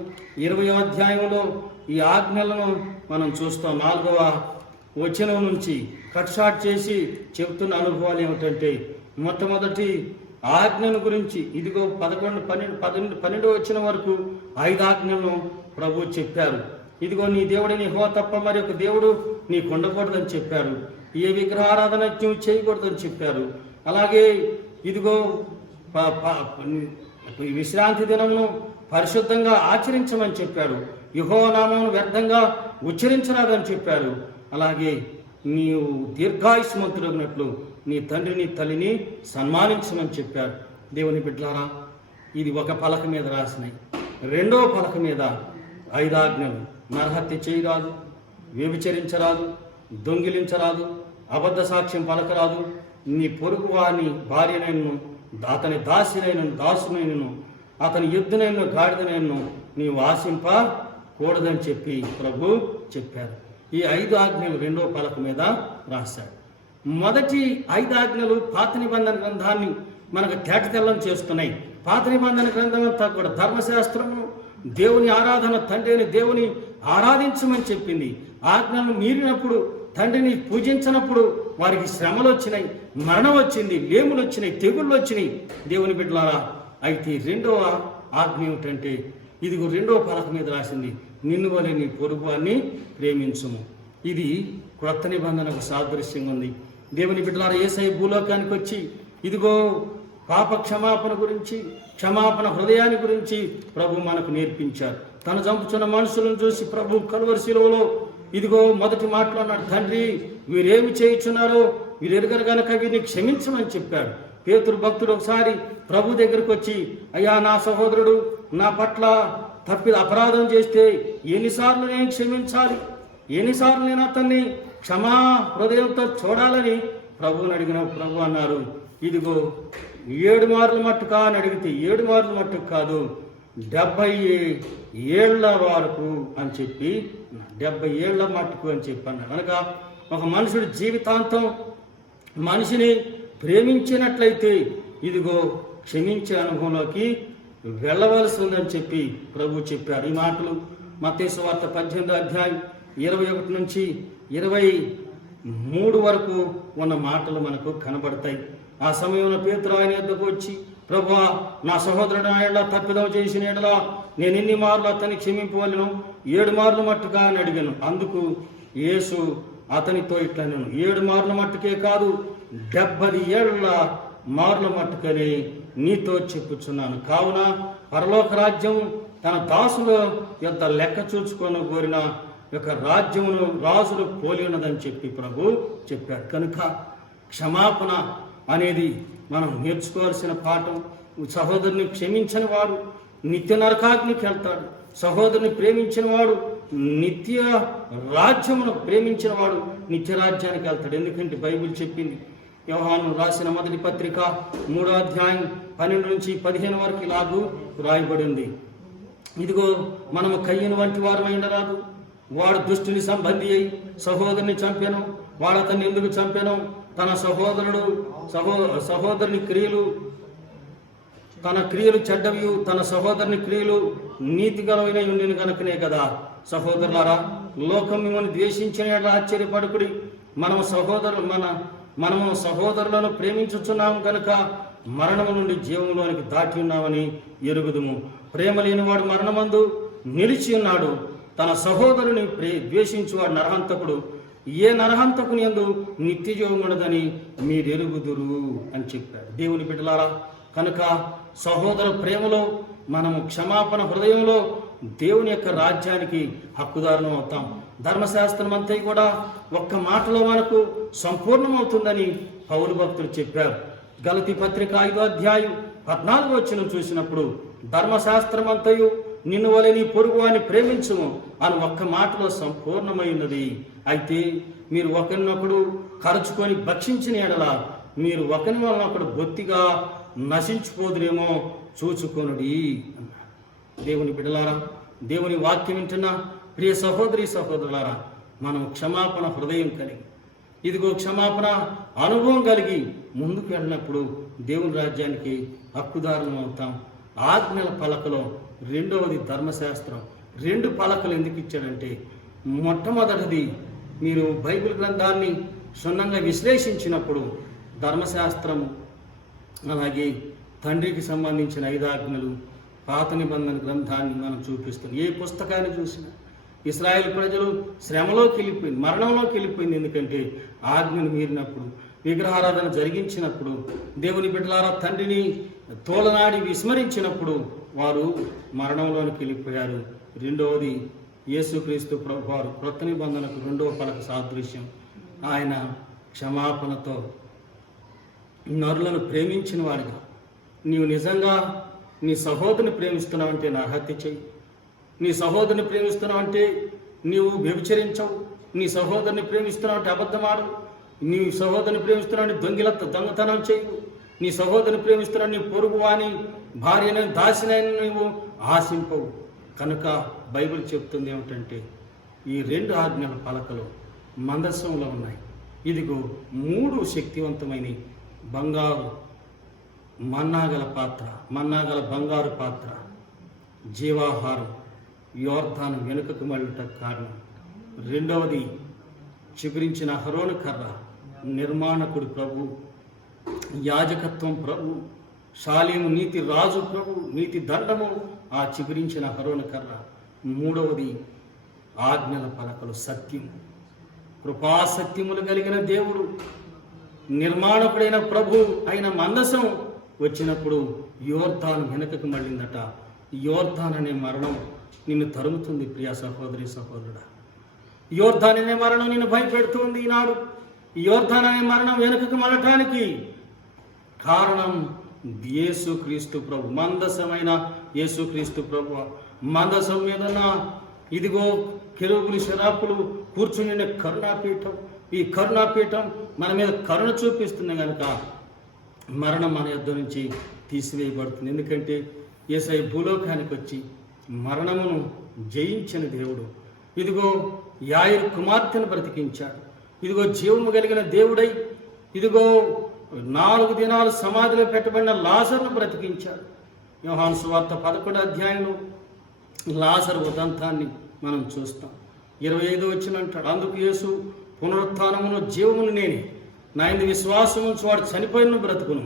20వ అధ్యాయంలో ఈ ఆజ్ఞలను మనం చూస్తాం. 4వ వచనం నుంచి కట్ షాట్ చేసి చెబుతున్న అనుభవాలు ఏమిటంటే, మొట్టమొదటి ఆజ్ఞల గురించి ఇదిగో 11-12 వచనం వరకు 5 ఆజ్ఞలను ప్రభు చెప్పారు. ఇదిగో నీ దేవుడిని యెహోవా తప్ప మరి ఒక దేవుడు నీకు ఉండకూడదని చెప్పారు. ఏ విగ్రహారాధన నువ్వు చేయకూడదని చెప్పారు. అలాగే ఇదిగో విశ్రాంతి దినమును పరిశుద్ధంగా ఆచరించమని చెప్పాడు. యెహోవా నామమును వ్యర్థంగా ఉచ్చరించరాదని చెప్పారు. అలాగే నీవు దీర్ఘాయుష్మంతుడన్నట్లు నీ తండ్రిని తల్లిని సన్మానించమని చెప్పారు. దేవుని బిడ్డలారా, ఇది ఒక పలక మీద రాసినాయి. 2వ పలక మీద 5 ఆజ్ఞలు. నరహత్య చేయరాదు, వ్యభిచరించరాదు, దొంగిలించరాదు, అబద్ధ సాక్ష్యం పలకరాదు, నీ పొరుగు వాని భార్యనైనను అతని దాసునైనను అతని ఎద్దునైనను గాడిదనైనను నీవు ఆశింపకూడదని చెప్పి ప్రభు చెప్పారు. ఈ 5 ఆజ్ఞలు 2వ పలక మీద రాశాడు. మొదటి 5 ఆజ్ఞలు పాత నిబంధన గ్రంథాన్ని మనకు తేటతెల్లం చేస్తున్నాయి. పాత నిబంధన గ్రంథం అంతా కూడా ధర్మశాస్త్రము, దేవుని ఆరాధన, తండ్రి అని దేవుని ఆరాధించమని చెప్పింది. ఆజ్ఞలను మీరినప్పుడు తండ్రిని పూజించినప్పుడు వారికి శ్రమలు వచ్చినాయి, మరణం వచ్చింది, లేములు వచ్చినాయి, తెగుళ్ళు వచ్చినాయి. దేవుని బిడ్డలారా, అయితే రెండవ ఆజ్ఞ ఏమిటంటే, ఇదిగో రెండవ పలక మీద రాసింది, నిన్ను వలె నీ పొరుగువాన్ని ప్రేమించుము. ఇది క్రొత్త నిబంధనకు సాదృశ్యంగా ఉంది. దేవుని బిడ్డలారా, యేసయ్య భూలోకానికి వచ్చి ఇదిగో పాప క్షమాపణ గురించి, క్షమాపణ హృదయాన్ని గురించి ప్రభు మనకు నేర్పించారు. తను చంపుతున్న మనుషులను చూసి ప్రభు కలువరి శిలువలో ఇదిగో మొదటి మాట్లాడినాడు, తండ్రి వీరేమి చేయుచున్నారో వీరు ఎరుగరు గనక వీరిని క్షమించమని చెప్పాడు. పేతురు భక్తుడు ఒకసారి ప్రభు దగ్గరకు వచ్చి, అయ్యా నా సహోదరుడు నా పట్ల అపరాధం చేస్తే ఎన్నిసార్లు నేను క్షమించాలి, ఎన్నిసార్లు నేను అతన్ని క్షమా హృదయంతో చూడాలని ప్రభువుని అడిగిన ప్రభు అన్నారు, ఇదిగో 7 మార్లు మట్టుకా అని అడిగితే 7 మార్లు మట్టుకు కాదు, 70 ఏళ్ల వరకు అని చెప్పి, 70 ఏళ్ల మట్టుకు అని చెప్పి అన్నాడు. కనుక ఒక మనుషుడు జీవితాంతం మనిషిని ప్రేమించినట్లయితే ఇదిగో క్షమించే అనుభవంలోకి వెళ్ళవలసి ఉందని చెప్పి ప్రభు చెప్పారు. ఈ మాటలు మత్తయి సువార్త 18వ అధ్యాయం 21 నుంచి 23 వరకు ఉన్న మాటలు మనకు కనబడతాయి. ఆ సమయంలో పేతురు ఆయన యొద్దకు వచ్చి, ప్రభువా నా సహోదరుడు ఆయన తప్పిదం చేసిన ఎడలా నేను ఎన్ని మార్లు అతన్ని క్షమింపవలను? 7 మార్లు మట్టుగా అని అడిగాను. అందుకు యేసు అతనితో ఇట్లా, నేను 7 మార్లు మట్టుకే కాదు 70 ఏళ్ల మార్ల మట్టుకని నీతో చెప్పుచున్నాను. కావున పరలోక రాజ్యం తన దాసుల యొక్క లెక్క చూచుకొని కోరిన యొక్క రాజ్యమును రాజులు పోలి ఉన్నదని చెప్పి ప్రభు చెప్పాడు. కనుక క్షమాపణ అనేది మనం నేర్చుకోవాల్సిన పాఠం. సహోదరుని క్షమించని వాడు నిత్య నరకాగ్నికి వెళ్తాడు. సహోదరుని ప్రేమించిన వాడు నిత్య రాజ్యమును ప్రేమించిన వాడు నిత్య రాజ్యానికి వెళ్తాడు. ఎందుకంటే బైబిల్ చెప్పింది. యోహాను రాసిన మొదటి పత్రిక 3వ అధ్యాయం 12 నుంచి 15 వరకు ఇలాగూ రాయబడింది, ఇదిగో మనము కయ్యను వంటి వారమై ఉండరాదు. వాడు దుష్టుని సంబంధి అయి సహోదరుని చంపాను. వాడు అతన్ని ఎందుకు చంపాను? తన సహోదరుని క్రియలు, తన క్రియలు చెడ్డవి, తన సహోదరుని క్రియలు నీతి గలవైన ఉండిన కనుకనే కదా. సహోదరులారా, లోకం మిమ్మల్ని ద్వేషించిన ఆశ్చర్యపడుకుడి. మనము సహోదరులను ప్రేమించుచున్నాము కనుక మరణము నుండి జీవంలోనికి దాటి ఉన్నామని ఎరుగుదుము. ప్రేమ లేనివాడు మరణమందు నిలిచి ఉన్నాడు. తన సహోదరుని ద్వేషించువాడు నరహంతకుడు. ఏ నరహంతకుని యందు నిత్య జీవం ఉండదని మీరెరుగుదురు అని చెప్పాడు. దేవుని బిడ్డలారా, కనుక సహోదర ప్రేమలో మనము క్షమాపణ హృదయంలో దేవుని యొక్క రాజ్యానికి హక్కుదారులం అవుతాం. ధర్మశాస్త్రం అంతా కూడా ఒక్క మాటలో మనకు సంపూర్ణమవుతుందని పౌలు భక్తులు చెప్పారు. గలతీ పత్రిక 5వ అధ్యాయం 14వ వచనం చూసినప్పుడు ధర్మశాస్త్రం అంతయు నిన్ను వలె నీ పొరుగువాని ప్రేమించుము అని ఒక్క మాటలో సంపూర్ణమై ఉన్నది. అయితే మీరు ఒకరినొకడు కరుచుకొని భక్షించిన ఎడల మీరు ఒకరి వలన ఒకడు బొత్తిగా నశించిపోదురేమో చూచుకొనుడి. దేవుని బిడ్డలారా, దేవుని వాక్యం వింటున్న ప్రియ సహోదరి సహోదరులారా, మనం క్షమాపణ హృదయం కలిగి ఇదిగో క్షమాపణ అనుభవం కలిగి ముందుకు వెళ్ళినప్పుడు దేవుని రాజ్యానికి హక్కుదారులం అవుతాం. ఆజ్ఞల పలకలో రెండవది ధర్మశాస్త్రం. 2 పలకలు ఎందుకు ఇచ్చాడంటే, మొట్టమొదటిది మీరు బైబిల్ గ్రంథాన్ని క్షుణ్ణంగా విశ్లేషించినప్పుడు ధర్మశాస్త్రము, అలాగే తండ్రికి సంబంధించిన 5 ఆజ్ఞలు, పాత నిబంధన గ్రంథాన్ని మనం చూపిస్తాం. ఏ పుస్తకాన్ని చూసినా ఇశ్రాయేల్ ప్రజలు శ్రమలోకి వెళ్ళిపోయింది, మరణంలోకి వెళ్ళిపోయింది. ఎందుకంటే ఆజ్ఞను మీరినప్పుడు, విగ్రహారాధన జరిగించినప్పుడు, దేవుని బిడ్డలారా తండ్రిని తోలనాడి విస్మరించినప్పుడు వారు మరణంలోనికి వెళ్ళిపోయారు. రెండవది యేసుక్రీస్తు ప్రభువారు క్రొత్త నిబంధనకు 2వ పలక సాదృశ్యం. ఆయన క్షమాపణతో నరులను ప్రేమించిన వాడిగా, నీవు నిజంగా నీ సహోదరుని ప్రేమిస్తున్నావంటే నా హత్య చెయ్యి, నీ సహోదరుని ప్రేమిస్తున్నావంటే నీవు వ్యభిచరించవు, నీ సహోదరుని ప్రేమిస్తున్నావంటే అబద్ధమాడు, నీ సహోదరుని ప్రేమిస్తున్నావంటే దొంగతనం చేయవు, నీ సహోదరుని ప్రేమిస్తున్నావు, నీ పొరుగు వాని భార్యను దాసినైనా నీవు ఆశింపవు. కనుక బైబిల్ చెప్తుంది ఏమిటంటే, ఈ 2 ఆజ్ఞల పలకలు మందస్సంలో ఉన్నాయి. ఇదిగో 3 శక్తివంతమైన బంగారు మన్నాగల పాత్ర, మన్నాగల బంగారు పాత్ర, జీవాహారం, యోర్దాను వెనుకకు మళ్ళుట కారణం. రెండవది చిగురించిన అహరోను కర్ర, నిర్మాణకుడు ప్రభు, యాజకత్వం ప్రభు, షాలేము నీతి రాజు ప్రభు, నీతి దండము ఆ చిగురించిన అహరోను కర్ర. మూడవది ఆజ్ఞల పలకలు, సత్యం, కృపాసత్యములు కలిగిన దేవుడు, నిర్మాణకుడైన ప్రభు అయిన మందసం వచ్చినప్పుడు యోర్దాను వెనుకకు మళ్ళిందట. యోర్దాన్ అనే మరణం నిన్ను తరుముతుంది ప్రియా సహోదరి సహోదరుడా. యోర్దాన్ అనే మరణం నిన్ను భయపెడుతుంది ఈనాడు. యోర్దాన్ అనే మరణం వెనుకకు మళ్ళటానికి కారణం యేసుక్రీస్తు ప్రభు, మందసమైన యేసుక్రీస్తు ప్రభు. మందసం మీదన్న ఇదిగో కెరూబులు శరాపులు కూర్చుని కరుణాపీఠం. ఈ కరుణాపీఠం మన మీద కరుణ చూపిస్తుంది కనుక మరణం మన యొద్ద నుంచి తీసివేయబడుతుంది. ఎందుకంటే యేసయ్య భూలోకానికి వచ్చి మరణమును జయించిన దేవుడు. ఇదిగో యాయిరు కుమార్తెను బ్రతికించాడు. ఇదిగో జీవము కలిగిన దేవుడై ఇదిగో 4 దినాలు సమాధిలో పెట్టబడిన లాజరును బ్రతికించాడు. యోహాను సువార్త 11వ అధ్యాయంలో లాజరు ఉదంతాన్ని మనం చూస్తాం. 25 వచ్చిన అంటాడు, అందుకు యేసు పునరుత్థానమును జీవమును నేనే, నా యందు విశ్వాసం ఉంచువాడు చనిపోయిన బ్రతుకును,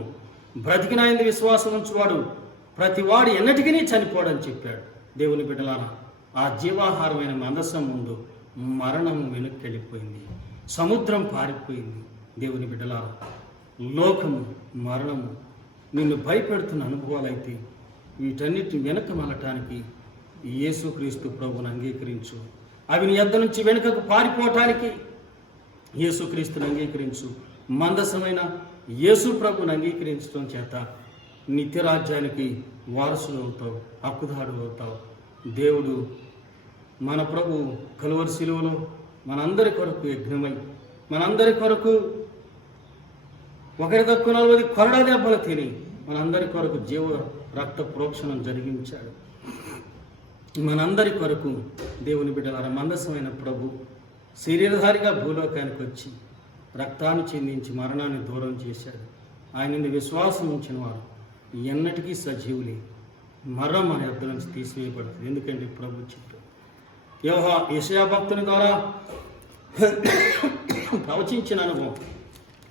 బ్రతికిన యందు విశ్వాసం ఉంచువాడు ప్రతివాడు ఎన్నటికీ చనిపోడని చెప్పాడు. దేవుని బిడ్డలారా, ఆ జీవాహారమైన మందసం ముందు మరణము వెనక్కి వెళ్ళిపోయింది, సముద్రం పారిపోయింది. దేవుని బిడ్డలారా, లోకము, మరణము నిన్ను భయపెడుతున్న అనుభవాలైతే వీటన్నిటిని వెనక మళ్ళటానికి యేసుక్రీస్తు ప్రభువును అంగీకరించు. అవి నీ యొద్ద నుంచి వెనుకకు పారిపోవటానికి యేసుక్రీస్తుని అంగీకరించు. మందసమైన యేసు ప్రభువును అంగీకరించడం చేత నిత్యరాజ్యానికి వారసులు అవుతావు, హక్కుదారు అవుతావు. దేవుడు మన ప్రభు కలువరి శిలువలో మనందరి కొరకు యజ్ఞమై, మనందరి కొరకు ఒకరి తక్కువ 40 కొరడా దెబ్బలు తిని మనందరి కొరకు జీవ రక్త ప్రోక్షణం జరిగించాడు. మనందరి కొరకు దేవుని బిడ్డలారా, మందసమైన ప్రభు శరీరధారిగా భూలోకానికి వచ్చి రక్తాన్ని చెందించి మరణాన్ని దూరం చేశాడు. ఆయన విశ్వాసం ఉంచిన వారు ఎన్నటికీ సజీవులే. మరణం మన యొద్ద నుంచి తీసివేయబడుతుంది. ఎందుకంటే ప్రభు చెప్పాడు. యెషయా భక్తుని ద్వారా ప్రవచించిన అనుభవం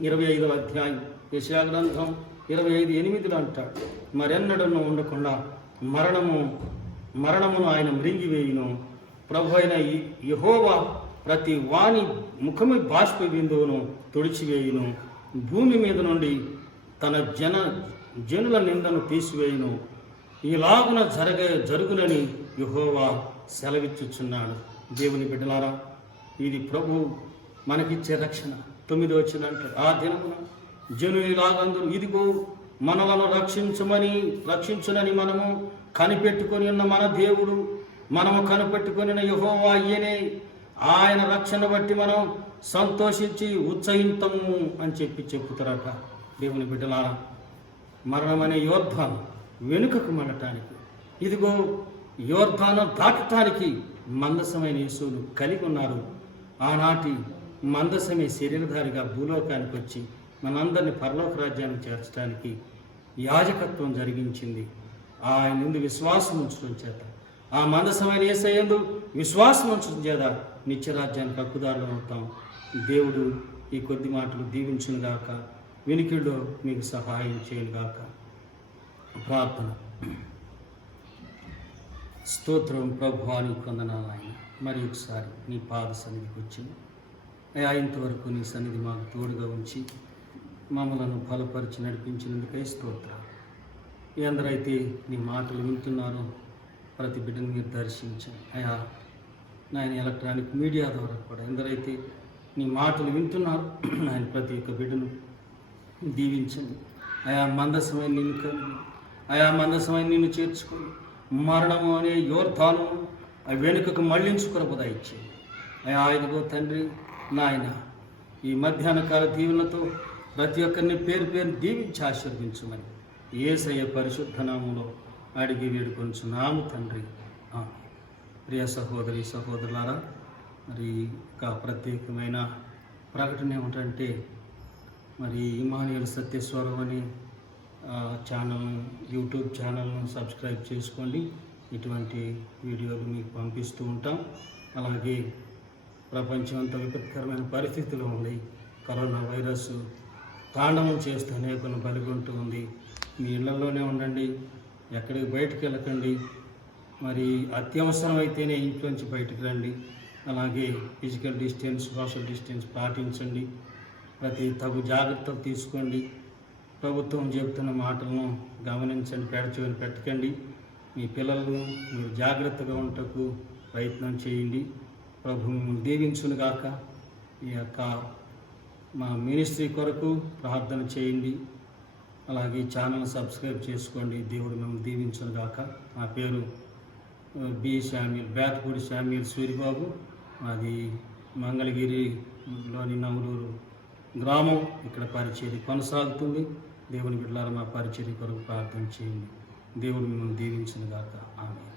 25వ అధ్యాయం యెషయా గ్రంథం 25:8 అంటాడు, మరెన్నడను ఉండకుండా మరణమును ఆయన మృంగివేయును. ప్రభు అయిన యెహోవా ప్రతి వాని ముఖము బాష్ప బిందువును తుడిచివేయును. భూమి మీద నుండి తన జనుల నిందను తీసివేయును. ఇలాగున జరుగునని యెహోవా సెలవిచ్చుచున్నాడు. దేవుని బిడ్డలారా, ఇది ప్రభు మనకిచ్చే రక్షణ. 9వ వచనం అంటాడు, ఆ దినమున జనులు ఇలాగందరూ ఇదిగో మనలను రక్షించునని మనము కనిపెట్టుకొని ఉన్న మన దేవుడు, మనము కనిపెట్టుకొని యెహోవా ఈయనే, ఆయన రక్షణ బట్టి మనం సంతోషించి ఉత్సహింతము అని చెప్పుతారట. దేవుని బిడ్డలారా, మరణం అనే యోర్ధాను వెనుకకు మళ్ళటానికి, ఇదిగో యోర్ధాను దాటటానికి మందసమైన యేసును కలిగి ఉన్నారు. ఆనాటి మందసమే శరీరధారిగా భూలోకానికి వచ్చి మనందరినీ పరలోక రాజ్యానికి చేర్చడానికి యాజకత్వం జరిగించింది. ఆయన యందు విశ్వాసం ఉంచడం చేత, ఆ మందసమైన యేసయ్య యందు విశ్వాసం ఉంచడం చేత నిత్యరాజ్యానికి హక్కుదారులు అవుతాం. దేవుడు ఈ కొద్ది మాటలు దీవించును గాక, వినికిడిలో మీకు సహాయం చేయను గాక. ప్రార్థన. స్తోత్రం ప్రభువా, నీ వందనాలు ఆయన. మరి ఒకసారి నీ పాద సన్నిధికి వచ్చింది అయ్యా, ఇంతవరకు నీ సన్నిధి మాకు తోడుగా ఉంచి మమ్మలను బలపరిచి నడిపించినందుకై స్తోత్రం. ఎందరైతే నీ మాటలు వింటున్నారో ప్రతి బిడ్డను మీరు దర్శించండి అయ్యా. నాయన ఎలక్ట్రానిక్ మీడియా ద్వారా కూడా ఎందరైతే నీ మాటలు వింటున్నారో ఆయన ప్రతి ఒక్క బిడ్డను దీవించండి అయా. మందసమైన నిన్ను కను అయా, మందసమైన నిన్ను చేర్చుకొని మరణము అనే యోర్ధాను వెనుకకు మళ్లించుకొనబోదా ఇచ్చేది అయా. ఇదిగో తండ్రి నాయన, ఈ మధ్యాహ్న కాల దీవులతో ప్రతి ఒక్కరిని పేరు దీవించి ఆశీర్వదించమని యేసయ్య పరిశుద్ధ నామములో అడిగి వేడుకొంచున్నాము తండ్రి. ప్రియ సహోదరి సహోదరులారా, మరి ఒక ప్రత్యేకమైన ప్రకటన ఏమిటంటే, మరి ఇమానుయేల్ సత్యస్వరం అని ఛానల్, యూట్యూబ్ ఛానల్ను సబ్స్క్రైబ్ చేసుకోండి. ఇటువంటి వీడియోలు మీకు పంపిస్తూ ఉంటాం. అలాగే ప్రపంచం అంతా విపత్కరమైన పరిస్థితులు ఉంది. కరోనా వైరస్ తాండవం చేస్తూ అనేకులను బలిగొంటూ ఉంది. మీ ఇళ్లలోనే ఉండండి, ఎక్కడికి బయటకు వెళ్ళకండి. మరి అత్యవసరం అయితేనే ఇంట్లోంచి బయటకు రండి. అలాగే ఫిజికల్ డిస్టెన్స్, సోషల్ డిస్టెన్స్ పాటించండి. ప్రతి తగు జాగ్రత్తలు తీసుకోండి. ప్రభుత్వం చెబుతున్న మాటలను గమనించండి, పెడచెవిన పెట్టకండి. మీ పిల్లలను మీరు జాగ్రత్తగా ఉండటకు ప్రయత్నం చేయండి. ప్రభు మిమ్మల్ని దీవించునుగాక. ఈ యొక్క మా మినిస్ట్రీ కొరకు ప్రార్థన చేయండి. అలాగే ఈ ఛానల్ సబ్స్క్రైబ్ చేసుకోండి. దేవుడు మిమ్మల్ని దీవించునుగాక. నా పేరు B Samuel, Bethapudi Samuel Suribabu. అది మంగళగిరిలోని నవలూరు గ్రామం. ఇక్కడ పరిచర్య కొనసాగుతుంది. దేవుని బిడ్డలారా, మా పరిచర్య కొరకు ప్రార్థన చేయండి. దేవుడు మిమ్మల్ని దీవించునుగాక. ఆమేన్.